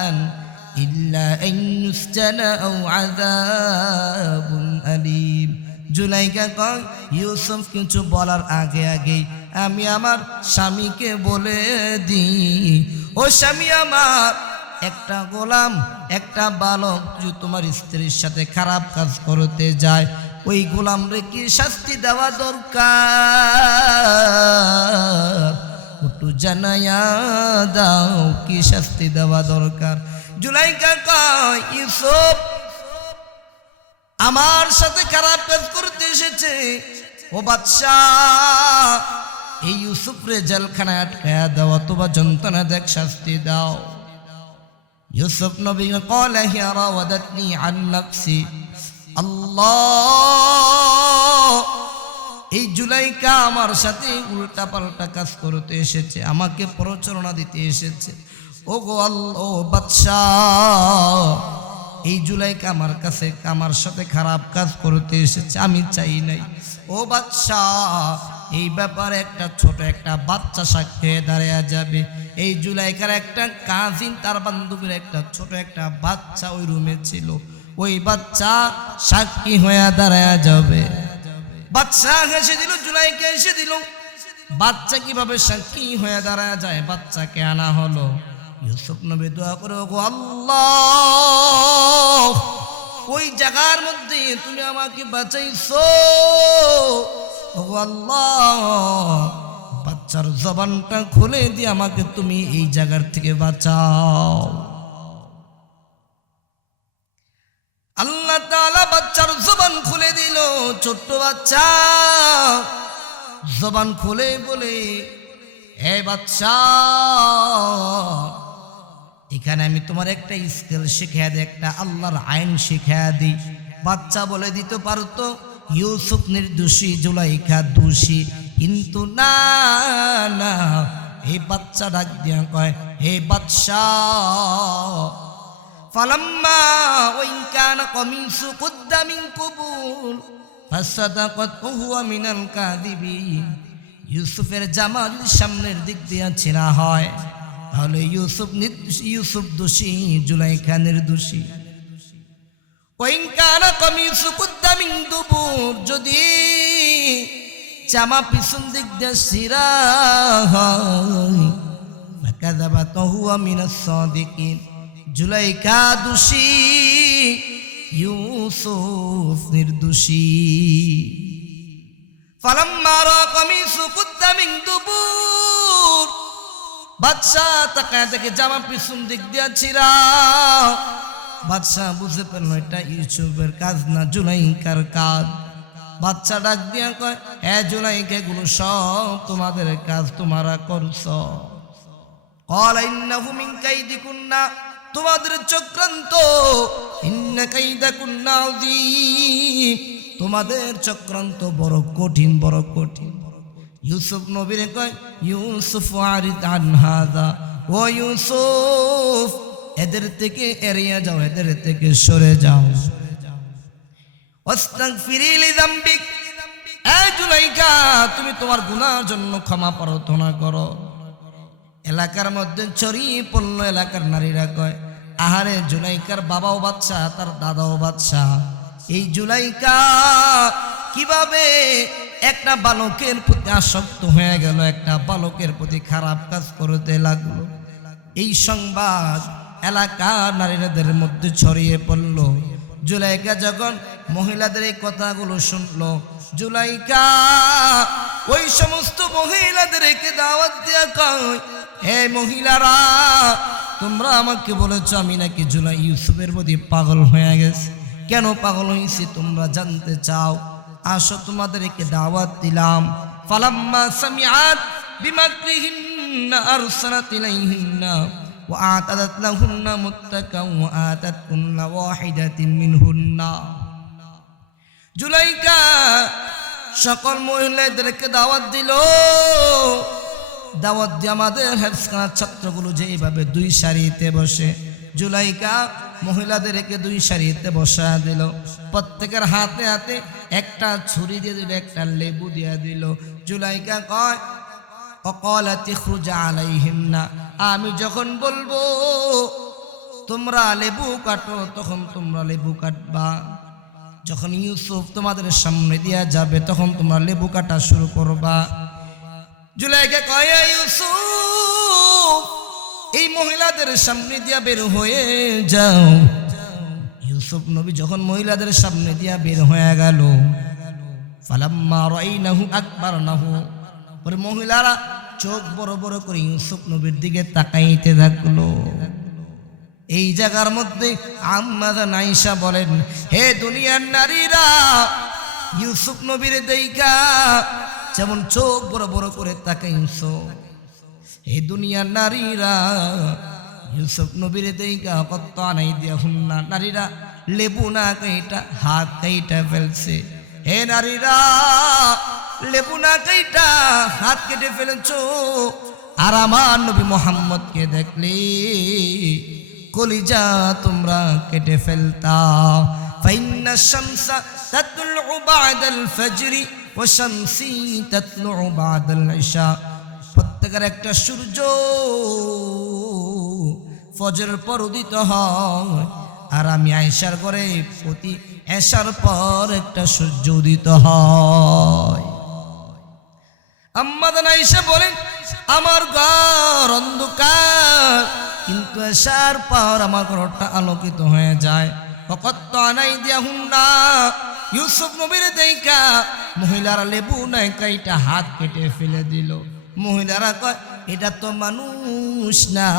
إلا أن يسجن أو عذاب أليم। জুলাইখা কয়, ইউসুফ কিছু বলার আগে আগে আমি আমার স্বামীকে বলে দিই, ও স্বামী আমার, একটা গোলাম, একটা বালক যদি তোমার স্ত্রীর সাথে খারাপ কাজ করতে যায়, ওই গোলাম রে কি শাস্তি দেওয়া দরকার, একটু জানাইয়া দাও কি শাস্তি দেওয়া দরকার। জুলাইখা কয়, ইউসুফ আমার সাথে খারাপ কাজ করতে এসেছে, ও বাদশাহ, এই ইউসুফ রে জেলখানায় আটকায়া দাও, অথবা যন্ত্রণা দেখ শাস্তি দাও। ইউসুফ নবী ক্বালা হিয়া রাওয়াদাতনি আন নাফসি। আল্লাহ, এই জুলাইখা আমার সাথে উল্টা পাল্টা কাজ করতে এসেছে, আমাকে প্ররোচনা দিতে এসেছে। ও গো আল্লাহ, ও বাদশাহ, এই জুলাইখা আমার কাছে আমার সাথে খারাপ কাজ করতে এসেছে, আমি চাই নাই। ও বাদশাহ, এই ব্যাপারে একটা ছোট একটা বাচ্চা সাক্ষী হয়ে দাঁড়িয়ে যাবে। এই জুলাইখার একটা কাজিন, তার বান্ধবীর একটা ছোট একটা বাচ্চা ওই রুমে ছিল, ওই বাচ্চা সাক্ষী হয়ে দাঁড়ায় যাবে। বাচ্চা হেসে দিল, জুলাইখা হেসে দিল। বাচ্চা কিভাবে সাক্ষী হয়ে দাঁড়ায় যায়, বাচ্চাকে আনা হলো। ইউসুফ নবী দোয়া করে, ওগো আল্লাহ, ওই জায়গার মধ্যে তুমি আমাকে বাঁচাইছো, ওগো আল্লাহ, বাচ্চার জবানটা খুলে দিয়ে আমাকে তুমি এই জায়গার থেকে বাঁচাও। আল্লাহ তাআলা বাচ্চার জবান খুলে দিল। ছোট্ট বাচ্চা জবান খুলে বলে, হে বাচ্চা, এখানে আমি তোমার একটা স্কিল শিখিয়ে দিই, একটা আল্লাহর আইন শিখিয়ে দিই। বাচ্চা বলে দিতে পারতো ইউসুফ নির্দোষী, জুলাইখা দোষী, কিন্তু না না, এই বাচ্চা ডাক দিয়া কয়, হে বাদশা, ফালাম্মা ওয়াইন কানা কামিসু কুদ্দা মিন কুবুল ফাসাদাকাত ওয়া মিনাল কাযিবিন। ইউসুফের জামা যদি সামনের দিক দিয়ে ছেঁড়া হয় তাহলে ইউসুফ দোষী, জুলাইখা নির্দোষী। ওয়াইন কানা কামিসু কুদ্দা মিন দুবুর, যদি জামা পিছন দিক দিয়ে ছিঁড়া হয় ফাকাযাবাত ওয়া মিনাস সাদিকিন, জুলাইখা দোষী, ইউসুফ নির্দোষী। ফালাম্মা রা কামিসু কুদ্দা মিন দুবুর, বাদশা তাকায় দেখে জামা পিছন দিক দিয়া ছিঁড়া। বাদশা বুঝে পেল এটা ইউসুফের কাজ না, জুলাইখার কাজ। বাচ্চা ডাক দিয়া কয়, হে জুলাইখা, এগুলো সব তোমাদের কাজ, তোমরা করছো। ক্বালা ইন্নাহু মিন কাইদিকুন্না, তোমাদের চক্রান্ত, ইন্না কাইদাকুন্না আযীম, তোমাদের চক্রান্ত বড় কঠিন, বড় কঠিন। ইউসুফ নবীরে কয়, ইউসুফ আরিদ আন হাযা, ও ইউসুফ, এদের থেকে এড়িয়ে যাও, এদের থেকে সরে যাও। ওয়াস্তাগফিরি লিযামবিক, এ জুলাইখা, তুমি তোমার গুনাহের জন্য ক্ষমা প্রার্থনা করো। এলাকার মধ্যে ছড়িয়ে পড়ল, এলাকার নারীরা কয়, আহারে, জুলাইখার বাবাও বাদশা, তার দাদাও বাদশা, এই জুলাইখা কিভাবে একটা বালকের প্রতি আসক্ত হয়ে গেল, একটা বালকের প্রতি খারাপ কাজ করতে লাগলো। এই সংবাদ এলাকার নারীদের মধ্যে ছড়িয়ে পড়ল। জুলাইখা যখন মহিলাদের এই কথাগুলো শুনলো, জুলাইখা ওই সমস্ত মহিলাদেরকে দাওয়াত দিয়া কয়, হে মহিলারা, তোমরা আমাকে বলেছো আমি নাকি ইউসুফের প্রতি পাগল হয়ে গেছে। কেন পাগল হয়েছি তোমরা জানতে চাও? আসো, তোমাদেরকে দাওয়াত দিলাম। ফালাম্মা সামিআত বিমাকরিহিন্না আরসালাত ইলাইহিন্না ওয়া আতাদাত লাহুন্না মুত্তাকাও ওয়া আতাত কুল্লা ওয়াহিদাতিন মিনহুন্না। জুলাইখা সকল মহিলাদেরকে দাওয়াত দিল। দাওয়াত দিয়ে আমাদের হেফজখানার ছাত্রগুলো যেভাবে দুই সারিতে বসে, জুলাইখা মহিলাদেরকে দুই সারিতে বসা দিল। প্রত্যেকের হাতে হাতে একটা ছুরি দিয়ে দিল, একটা লেবু দিয়ে দিল। জুলাইখা কয়, অকালাত ইখরুজ আলাইহিন্না, আমি যখন বলবো তোমরা লেবু কাটো, তখন তোমরা লেবু কাটবা। যখন ইউসুফ তোমাদের সামনে দিয়া যাবে, তখন তোমরা লেবু কাটা শুরু করবা। জুলাইখা কয়, ইউসুফ, এই মহিলাদের সামনে দিয়া বের হয়ে যাও। ইউসুফ নবী যখন মহিলাদের সামনে দিয়া বের হয়ে গেল, ফালাম্মা রাইনাহু আকবারনাহু, পরে মহিলারা চোখ বড় বড় করে ইউসুফ নবীর দিকে তাকাইতে থাকলো। এই জায়গার মধ্যে আম্মা আয়েশা বলেন, হে দুনিয়ার নারীরা, ইউসুফ নবীর দেইখা যেমন চোখ বড় বড় করে তাকাইছো, হে দুনিয়ার নারীরা, ইউসুফ নবীর দেইখা কত আনাই দিয়া হুন্না, নারীরা লেবু না কাইটা হাত কাইটা ফেলছে। হে নারীরা, লেবু না কাইটা হাত কেটে ফেলেছো, আর আমার নবী মুহাম্মদকে দেখলে কলিজা তোমরা কেটে ফেলতা। ফাইন্না শামসা তাতলু বাদাল ফজরি ওয়া শামসি তাতলু বাদাল ইশা, প্রত্যেকের একটা সূর্য ফজরের পর উদিত হয়, আর আমি আয়েশার ঘরে প্রতি এশার পর একটা সূর্য উদিত হয়। আম্মা জান আয়েশা বলেন, আমার ঘর অন্ধকার, কিন্তু এশার পর আমার ঘরটা আলোকিত হয়ে যায়। ফকত আনাই দিয়াহুন্না, ইউসুফ নবীর দেইকা মহিলারা লেবু নাই কাইটা হাত কেটে ফেলে দিল। মহিলারা কয়, এটা তো মানুষ না,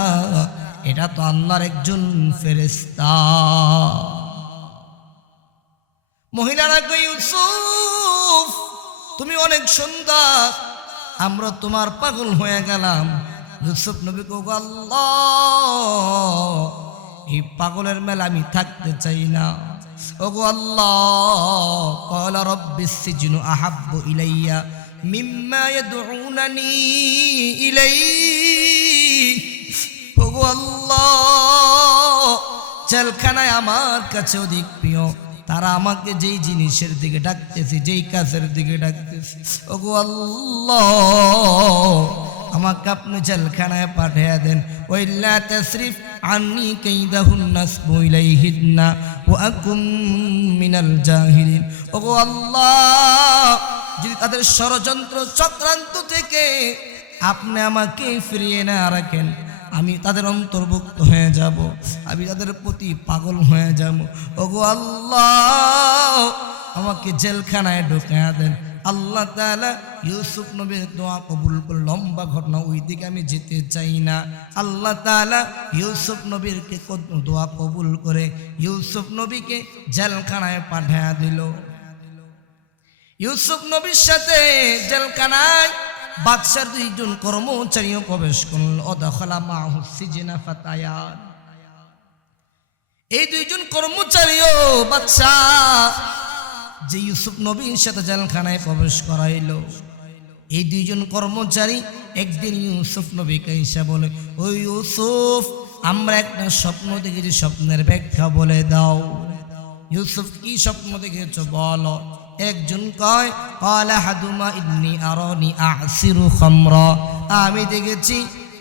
এটা তো আল্লাহর একজন ফেরেশতা। মহিলারা কয়, ইউসুফ তুমি অনেক সুন্দর, আমরা তোমার পাগল হয়ে গেলাম। ইউসুফ নবী কো, আল্লাহ এই পাগলের মেলা আমি থাকতে চাই না। ওগো আল্লাহ, ক্বালা রাব্বিস সিজনু আহাব্বু ইলাইয়া মিম্মা ইয়াদউনানি ইলাইহি। ওগো আল্লাহ, জেলখানায় আমার কাছে অধিক প্রিয়, তারা আমাকে যেই জিনিসের দিকে ডাকতেছে, যেই কাজের দিকে ডাকতেছে। ওগো আল্লাহ, আমাকে আপনি জেলখানায় পাঠিয়ে দেন। ওয়াইল্লা তাসরিফ আন্নি কাইদাহুন্না আসবু ইলাইহিন্না ওয়া আকুম মিনাল জাহিলিন। ওগো আল্লাহ, যদি তাদের ষড়যন্ত্র চক্রান্ত থেকে আপনি আমাকে ফিরিয়ে না রাখেন, আমি তাদের অন্তর্ভুক্ত হয়ে যাব, আমি তাদের প্রতি পাগল হয়ে যাব। ওগো আল্লাহ, আমাকে জেলখানায় ঢুকিয়ে দেন। আল্লাহ তাআলা ইউসুফ নবীর দোয়া কবুল করে। লম্বা ঘটনা, ওই দিকে আমি যেতে চাই না। আল্লাহ তাআলা ইউসুফ নবীর দোয়া কবুল করে ইউসুফ নবীকে জেলখানায় পাঠিয়ে দিল। ইউসুফ নবীর সাথে জেলখানায় বাদশার দুইজন কর্মচারীও প্রবেশ করল। ওদাখালা মাহু সিজনা ফাতায়ান। এই দুইজন কর্মচারীও বাদশা যে ইউসুফ নবীর সাথে জেলখানায় প্রবেশ করাইলো, এই দুইজন কর্মচারী একদিন ইউসুফ নবীকে এসে বলে, ও ইউসুফ, আমরা একটা স্বপ্ন দেখেছি, স্বপ্নের ব্যাখ্যা বলে দাও। ইউসুফ, কি স্বপ্ন দেখেছ বলো। একজন কয়, ক্বালা হাদুমা ইন্নী আরানি আ'সিরু খামরা। আমি দেখেছি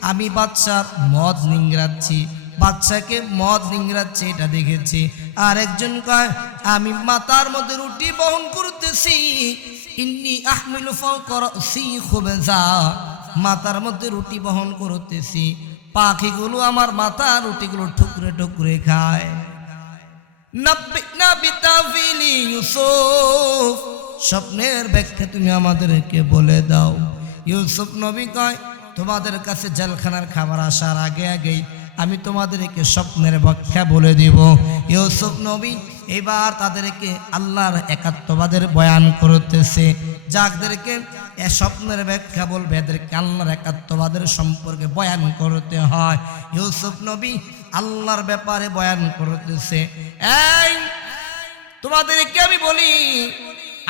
আমি বাদশার মদ নিংড়াচ্ছি, বাদশাকে মদ নিংড়াচ্ছি, এটা দেখেছি। আর একজন কয়, আমি মাথার মধ্যে রুটি বহন করতেছি, ইন্নী আহমিলু ফাওকা রাসি খুবজা। মাথার মধ্যে রুটি বহন করতেছি, পাখিগুলো আমার মাথা রুটিগুলো ঠুকরে ঠুকরে খায়। নাব্বিনা বিতাওয়িলি ইউসুফ, স্বপ্নের ব্যাখ্যা তুমি আমাদেরকে বলে দাও। ইউসুফ নবী কয়, তোমাদের কাছে জেলখানার খাবার আসার আগে আগেই আমি তোমাদেরকে স্বপ্নের ব্যাখ্যা বলে দিব। ইউসুফ নবী এবার তাদেরকে আল্লাহর একাত্মবাদের বয়ান করতেছে। যাদেরকে এ স্বপ্নের ব্যাখ্যা বলবে, এদেরকে আল্লাহর একাত্মবাদের সম্পর্কে বয়ান করতে হয়। ইউসুফ নবী আল্লাহর ব্যাপারে বয়ান করতেছে। এই তোমাদেরকে আমি বলি,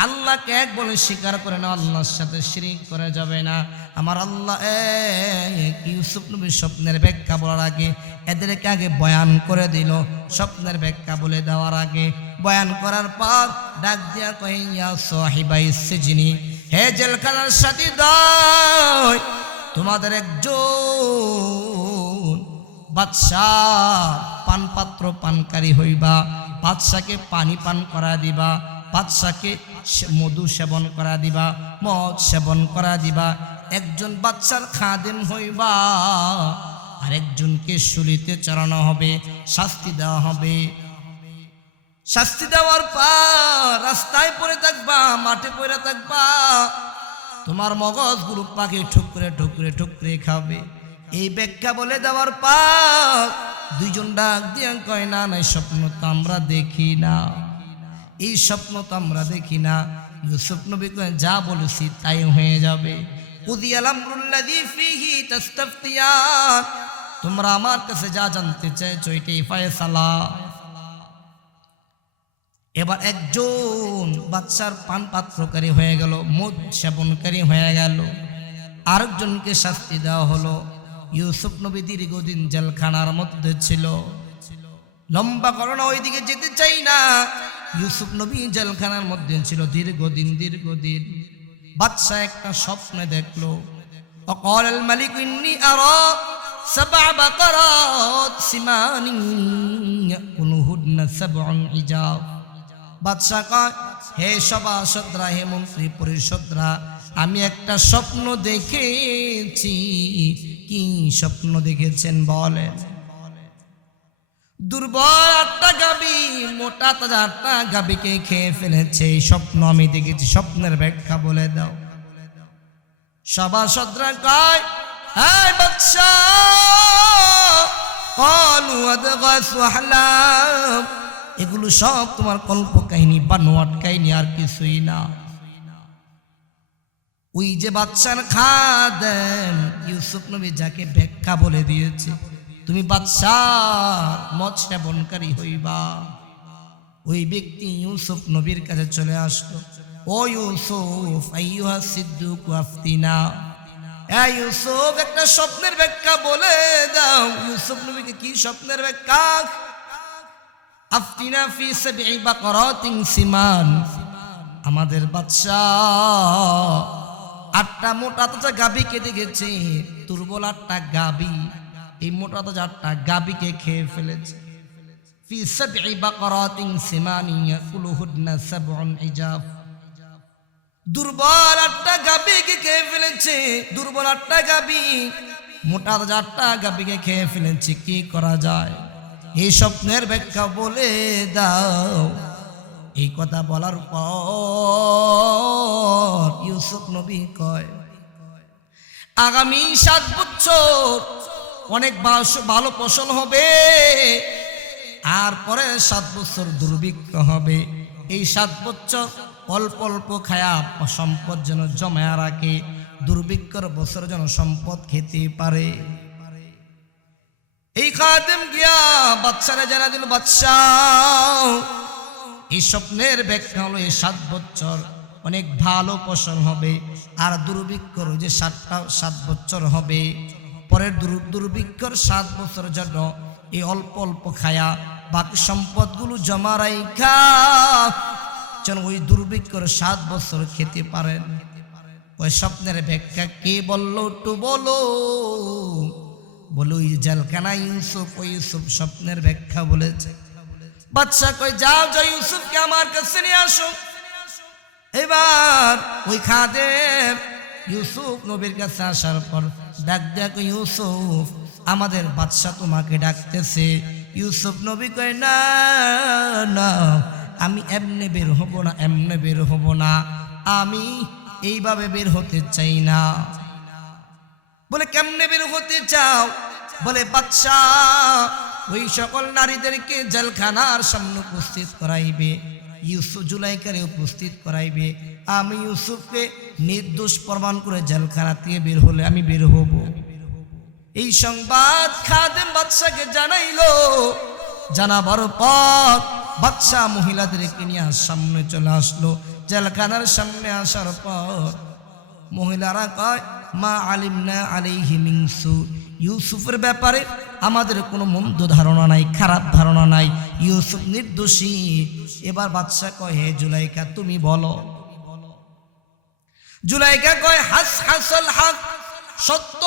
আল্লাহকে এক বলে স্বীকার করে না, আল্লাহর সাথে শিরিক করা যাবে না। আমার আল্লাহ ইউসুফ নবীর স্বপ্নের ব্যাখ্যা বলার আগে এদেরকে আগে বয়ান করে দিল। স্বপ্নের ব্যাখ্যা বলে দেওয়ার আগে বয়ান করার পর ডাক দিয়া কয়, ইয়া সাহিবাই সিজনি, হে জেলখানার সাথী দয়, তোমাদের একজন বাদশাহ পানপাত্র পানকারী হইবা, বাদশাকে পানি পান করা দিবা, বাদশাকে মধু সেবন করা দিবা, মদ সেবন করা দিবা। একজন বাদশার খাদেম হইবা, আরেকজনকে শুলিতে চড়ানো হবে, শাস্তি দেওয়া হবে। শাস্তি দেওয়ার পর রাস্তায় পড়ে থাকবা, মাঠে পড়ে থাকবা, তোমার মগজগুলো পাখি ঠুকরে ঠুকরে ঠুকরে খাবে। এই ব্যাখ্যা বলে দেওয়ার পর দুইজন ডাক দিয়ে কয়, না না, স্বপ্ন তো আমরা দেখি না, এই স্বপ্ন তো আমরা দেখি না। ইউসুফ নবী কয়, যা বলেছি তাই হয়ে যাবে। কুদিয়াল আমরুল্লাযী ফীহি তাস্তাফতিয়ান, তোমরা আমার কাছে যা জানতে চাইছো এটাই ফয়সালা। এবার একজন বাদশার পান পাত্রকারী হয়ে গেল, মদ সেবনকারী হয়ে গেল, আরেকজনকে শাস্তি দেওয়া হলো। ইউসুফ নবী দীর্ঘদিন জেলখানার মধ্যে ছিল। লম্বা ঘটনা, ওইদিকে যেতে চাই না। ইউসুফ নবী জেলখানার মধ্যে ছিল দীর্ঘদিন। বাদশা একটা স্বপ্নে দেখলো, وقال الملك إني أرى 7 بقرات سمان يأكلهن 7 عجاف। বাদশা কয়, হে সভাসদরা, হে মন্ত্রী পরিষদরা, আমি একটা স্বপ্ন দেখেছি। কি স্বপ্ন দেখেছেন বলেন? দুর্বল 8টা গাভী মোটা তাজা 8টা গাভীকে খেয়ে ফেলেছে, এই স্বপ্ন আমি দেখেছি। স্বপ্নের ব্যাখ্যা বলে দাও। সভাসদরা কয়, এই বাদশা, ক্বালু আদগাসু আহলাম, এগুলো সব তোমার কল্প কাহিনী, বানোয়াট কাহিনী, আর কিছুই না। ওই যে বাদশার খাদেম ইউসুফ নবী যাকে ব্যাখ্যা বলে দিয়েছে, তুমি বাদশার মদ সেবনকারী হইবা, ওই ব্যক্তি ইউসুফ নবীর কাছে চলে আসলো। ও ইউসুফ, আইয়ুহা সিদ্দুক আফতিনা, এ ইউসুফ, একটা স্বপ্নের ব্যাখ্যা বলে দাও। ইউসুফ নবীকে কি স্বপ্নের ব্যাখ্যা? আফতিনা ফি সাবঈ বাকরাতিন সিমান, আমাদের বাদশাহ 8টা মোটা তাজা গাভীকে দেখেছে, দুর্বল 8টা গাভী, এই মোটা তাজা 8টা গাভীকে খেয়ে ফেলেছে। ফি সাবঈ বাকরাতিন সিমানি ইয়াকুলুহুন্না সাবউন ইজাফ, দুর্বল 8টা গাভীকে খেয়ে ফেলেছে। দুর্বল 8টা গাভী মোটা তাজা 8টা গাভীকে খেয়ে ফেলেছে, কি করা যায়? এই স্বপ্নের ব্যাখ্যা বলে দাও। এই কথা বলার পর ইউসুফ নবী কয়, আগামী 7 বছর অনেক ভালো ফসল হবে, আর পরে 7 বছর দুর্ভিক্ষ হবে। এই 7 বছর অল্প অল্প খায়া সম্পদ যেন জমায়া রাখে, দুর্ভিক্ষর বছর যেন সম্পদ খেতে পারে। এই খাদেম গিয়া বাদশারে জানা দিল, বাদশাহ, এই স্বপ্নের ব্যাখ্যা হলো এই 7 বছর অনেক ভালো ফসল হবে, আর দুর্ভিক্ষর যে 7 বছর হবে, পরের দুর্ভিক্ষর 7 বছর জন্য এই অল্প অল্প খায়া বাকি সম্পদগুলো জমা রাইখা যেন ওই দুর্ভিক্ষর 7 বছর খেতে পারেন। ওই স্বপ্নের ব্যাখ্যা কে বললো একটু বলো? বলো ওই জেলখানা ইউসুফ, ওই ইউসুফ স্বপ্নের ব্যাখ্যা বলেছে। বাদশা কই, যাও যাও, ইউসুফকে আমার কাছে নিয়ে আসো। এবার ওই খাদেম ইউসুফ নবীর কাছে আসার পর ডাক দেখ, ইউসুফ, আমাদের বাদশা তোমাকে ডাকতেছে। ইউসুফ নবী কয়, না না, আমি এমনে বের হব না, এমনে বের হব না, আমি এইভাবে বের হতে চাই না। বলে, কেমনে বের হতে চাও? বলে, বাদশা ওই সকল নারীদেরকে জেলখানার সামনে উপস্থিত করাইবে, ইউসুফ জুলাইকারে উপস্থিত করাইবে, আমি ইউসুফকে নির্দোষ প্রমাণ করে জেলখানা থেকে বের হলে আমি বের হব। এই সংবাদ খাদেম বাদশাকে জানাইলো। জানাবার পর বাদশা মহিলাদেরকে নিয়ে সামনে চলে আসলো। জেলখানার সামনে আসার পর মহিলারা কয়, মা আলিমনা আলাইহি মিন সু, ইউসুফের ব্যাপারে আমাদের কোনো মন্দ ধারণা নাই, খারাপ ধারণা নাই, ইউসুফ নির্দোষী। এবার বাদশা কয়, হে জুলাইকা, তুমি বলো। জুলাইকা কয়, হাস হাসল হক, সত্য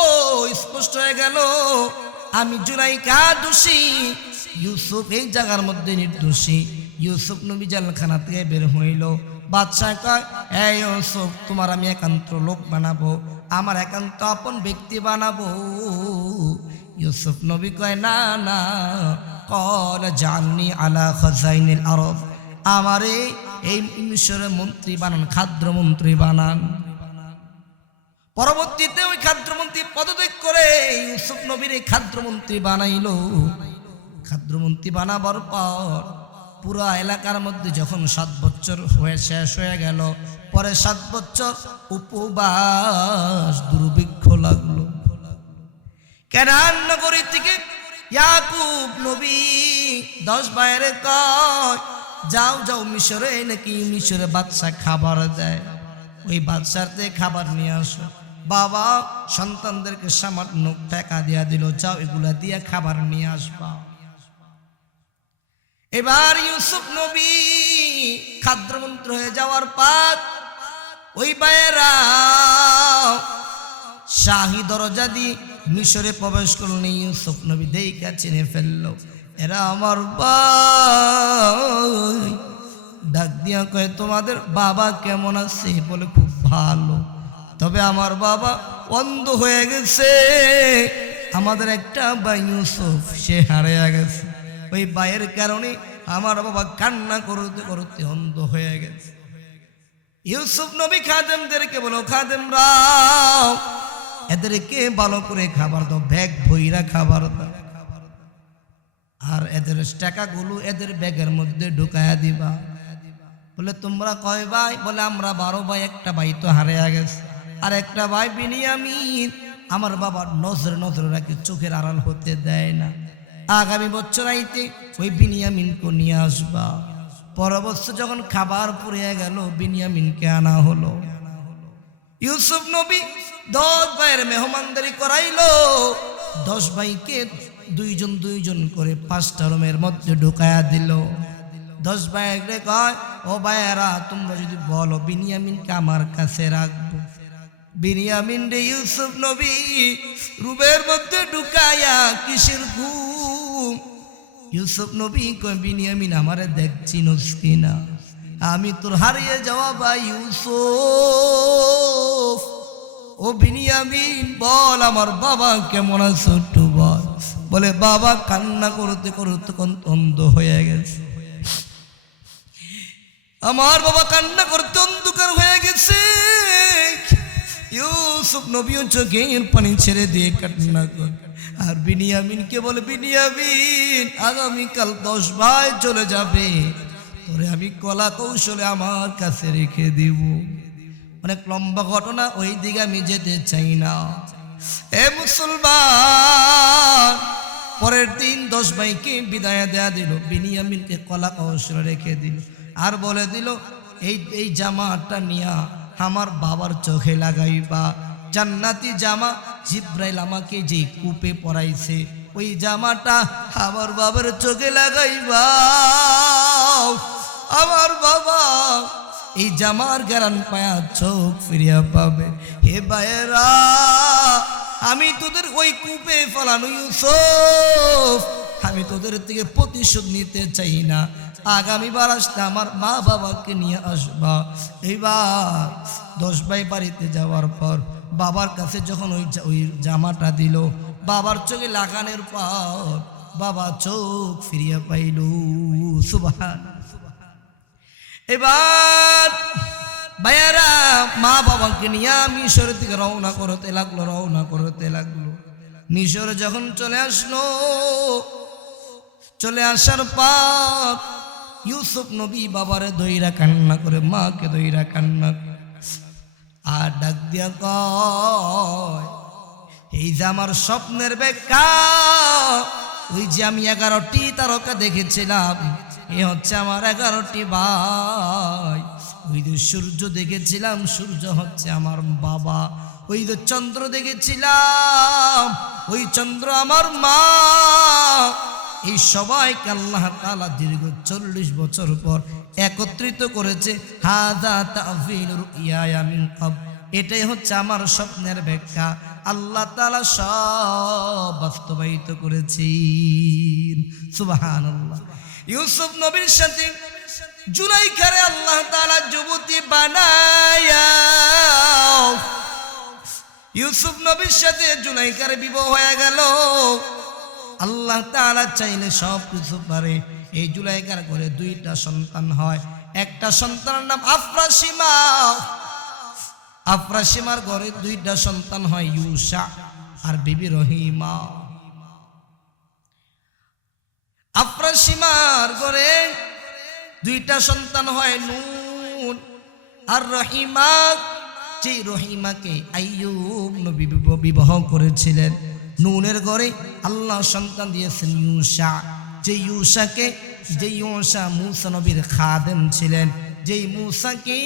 স্পষ্ট হয়ে গেল, আমি জুলাইকা দোষী, ইউসুফ এই জায়গার মধ্যে নির্দোষী। ইউসুফ নবী জেলখানা থেকে বের হইল। বাদশা কয়, হে ইউসুফ, তোমার আমি একান্ত লোক বানাবো, আমার একান্ত আপন ব্যক্তি বানাবো। ইউসুফ নবী কয়, না না, কল জাননি আলা খাজাইনিল আরব, আমারে এই মিশরের মন্ত্রী বানান, খাদ্য মন্ত্রী বানান। পরবর্তীতে ওই খাদ্যমন্ত্রী পদত্যাগ করে ইউসুফ নবীর এই খাদ্যমন্ত্রী বানাইল। খাদ্যমন্ত্রী বানাবার পর পুরা এলাকার মধ্যে যখন 7 বছর হয়ে শেষ হয়ে গেল, পরে 7 বছর উপবাস দুর্ভিক্ষ লাগলো। কেনান নগরী থেকে ইয়াকুব নবী 10 ভাইয়ের কয়, যাও যাও মিশরে, নাকি মিশরে বাদশা খাবার দেয়, ওই বাদশার থেকে খাবার নিয়ে আসো। বাবা সন্তানদেরকে সামান্য টাকা দিয়া দিল, যাও এগুলা দিয়ে খাবার নিয়ে আসবা। এবার ইউসুফ নবী খাদ্যমন্ত্রী হয়ে যাওয়ার পর ওই ভাইয়েরা শাহী দরজা দিয়ে মিশরে প্রবেশ করলেন। ইউসুফ নবী দেখা চিনে ফেললো, এরা আমার ভাই, ডাক দিয়া কয় তোমাদের বাবা কেমন আছে? বলে খুব ভালো, তবে আমার বাবা অন্ধ হয়ে গেছে। আমাদের একটা ভাই ইউসুফ সে হারিয়ে গেছে, ওই ভাইয়ের কারণে আমার বাবা কান্না করতে করতে অন্ধ হয়ে গেছে। ইউসুফ নবী খাদেমদেরকে বলো, খাদেমরা এদেরকে ভালো করে খাবার দাও, ব্যাগ ভইরা খাবার দাও, আর এদের টাকাগুলো এদের ব্যাগের মধ্যে ঢুকায়া দিবা। বলে তোমরা কয় ভাই? বলে আমরা 12 ভাই, একটা ভাই তো হারিয়ে গেছে, আর একটা ভাই বিনিয়ামিন আমার বাবার নজর রাখে, চোখের আড়াল হতে দেয় না। আগামী বছর আইতে ওই বিনিয়ামিনকে নিয়ে আসবা। পরের বছর যখন খাবার পুড়িয়ে গেল, বিনিয়ামিনকে আনা হলো। ইউসুফ নবী 10 ভাইয়ের মেহমানদারি করাইলো। 10 ভাইকে দুইজন করে 5টা রুমের মধ্যে ঢুকায়া দিল। 10 ভাইকে কয়, ও ভাইয়েরা তোমরা যদি বলো বিনিয়ামিনকে আমার কাছে রাখবো। বিনিয়ামিন রে ইউসুফ নবী রুমের মধ্যে ঢুকায়া কিসের ঘুম? ইউসুফ নবী কয়, বিনিয়ামিন আমারে দেখছিস কিনা? আমি তোর হারিয়ে যাওয়া ভাই ইউসুফ। ও বিনিয়ামিন বল আমার বাবা কেমন আছে একটু বল। বলে বাবা কান্না করতে করতে অন্ধ হয়ে গেছে, আমার বাবা কান্না করতে অন্ধকার হয়ে গেছে। ইউসুফ নবীও চোখের পানি ছেড়ে দিয়ে কান্না করে। আর বিনিয়ামিনকে বলে, বিনিয়ামিন আগামীকাল 10 ভাই চলে যাবে, তোরে আমি কলা কৌশলে আমার কাছে রেখে দিব। অনেক লম্বা ঘটনা, ওই দিকে আমি যেতে চাই না। এ মুসলমান, পরের দিন 10 ভাইকে বিদায় দেয়া দিল, বিনিয়ামিনকে কলা কৌশলে রেখে দিল, আর বলে দিল এই জামাটা নিয়া আমার বাবার চোখে লাগাইবা। জান্নাতি জামা জিব্রাইল আমাকে যে কূপে পরাইছে, ওই জামাটা আমার বাবার চোখে লাগাইবা। আমার বাবা এই জামার গারান পায়া চোখ ফিরিয়া পাবে। হে ভাইয়েরা, আমি তোদের ওই কূপে ফেলানো ইউসুফ, আমি তোদের থেকে প্রতিশোধ নিতে চাই না। আগামীবার আসতে আমার মা বাবাকে নিয়ে আসবা। এইবার 10 ভাই বাড়িতে যাওয়ার পর বাবার কাছে যখন ওই জামাটা দিল, বাবার চোখে লাগানোর পর বাবা চোখ ফিরিয়া পাইল। সুবহান। এবার ভাইয়ারা মা বাবাকে নিয়ে মিশরের দিকে রওনা করতে লাগলো। মিশরে যখন চলে আসার পর ইউসুফ নবী বাবারে দইরা কান্না করে, মাকে দইরা কান্না আর ডাক দিয়া কয়, এই যে আমার স্বপ্নের ব্যাখ্যা, ওই যে আমি 11টি তারকা দেখেছিলাম, এ হচ্ছে আমার 11টি ভাই। ওই যে সূর্য দেখেছিলাম, সূর্য হচ্ছে আমার বাবা। ওই যে চন্দ্র দেখেছিলাম, ওই চন্দ্র আমার মা। এই সবাইকে আল্লাহ তাআলা দীর্ঘ 40 বছর পর একত্রিত করেছে। হাযা তা'ফীল রুইয়া মিন ক্বাব, এটাই হচ্ছে আমার স্বপ্নের ব্যাখ্যা। আল্লাহ তাআলা সব বাস্তবায়িত করেছেন। সুবহানাল্লাহ। ইউসুফ নবীর সাথে জুলাইখারে আল্লাহ তাআলা যুবতী বানায়া, ইউসুফ নবীর সাথে জুলাইখার বিবাহ হয়ে গেল। আল্লাহ তাআলা চাইলে সব কিছু পারে। এই জুলাইখার ঘরে 2টা সন্তান হয়। একটা সন্তানের নাম আফরাসিমা। আফরাসিমার ঘরে 2টা সন্তান হয়, ইউসা আর বিবি রহিমা। আফরাসিমার ঘরে 2টা সন্তান হয়, নুন আর রহিমা। যে রহিমাকে আইয়ুব নবী বিবাহ করেছিলেন। নুনের ঘরে আল্লাহ সন্তান দিয়েছেন ইউসা। যে ইউসা মূসা নবীর খাদেম ছিলেন। যে মূসাকে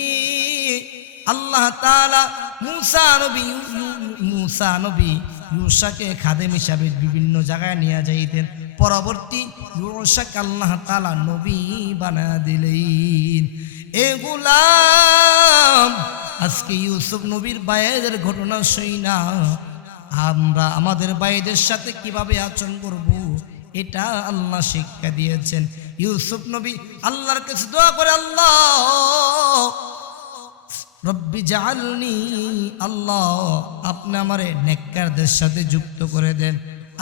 আল্লাহ তাআলা মূসা নবী ইউসাকে খাদেম হিসাবে বিভিন্ন জায়গায় নিয়ে যাইতেন। পরবর্তী ইউসাকে আল্লাহ তাআলা নবী বানায়া দিলেন। এগুলাম আজকে ইউসুফ নবীর ভাইদের ঘটনা শুনা আমরা আমাদের ভাইদের সাথে কিভাবে আচরণ করব, এটা আল্লাহ শিক্ষা দিয়েছেন। ইউসুফ নবী আল্লাহর কাছে দোয়া করে, আল্লাহ রব্বি জাআলনি, আল্লাহ আপনি আমারে নেককারদের সাথে যুক্ত করে দেন,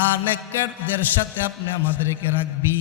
আর নেককারদের সাথে আপনি আমাদেরকে রাখবি।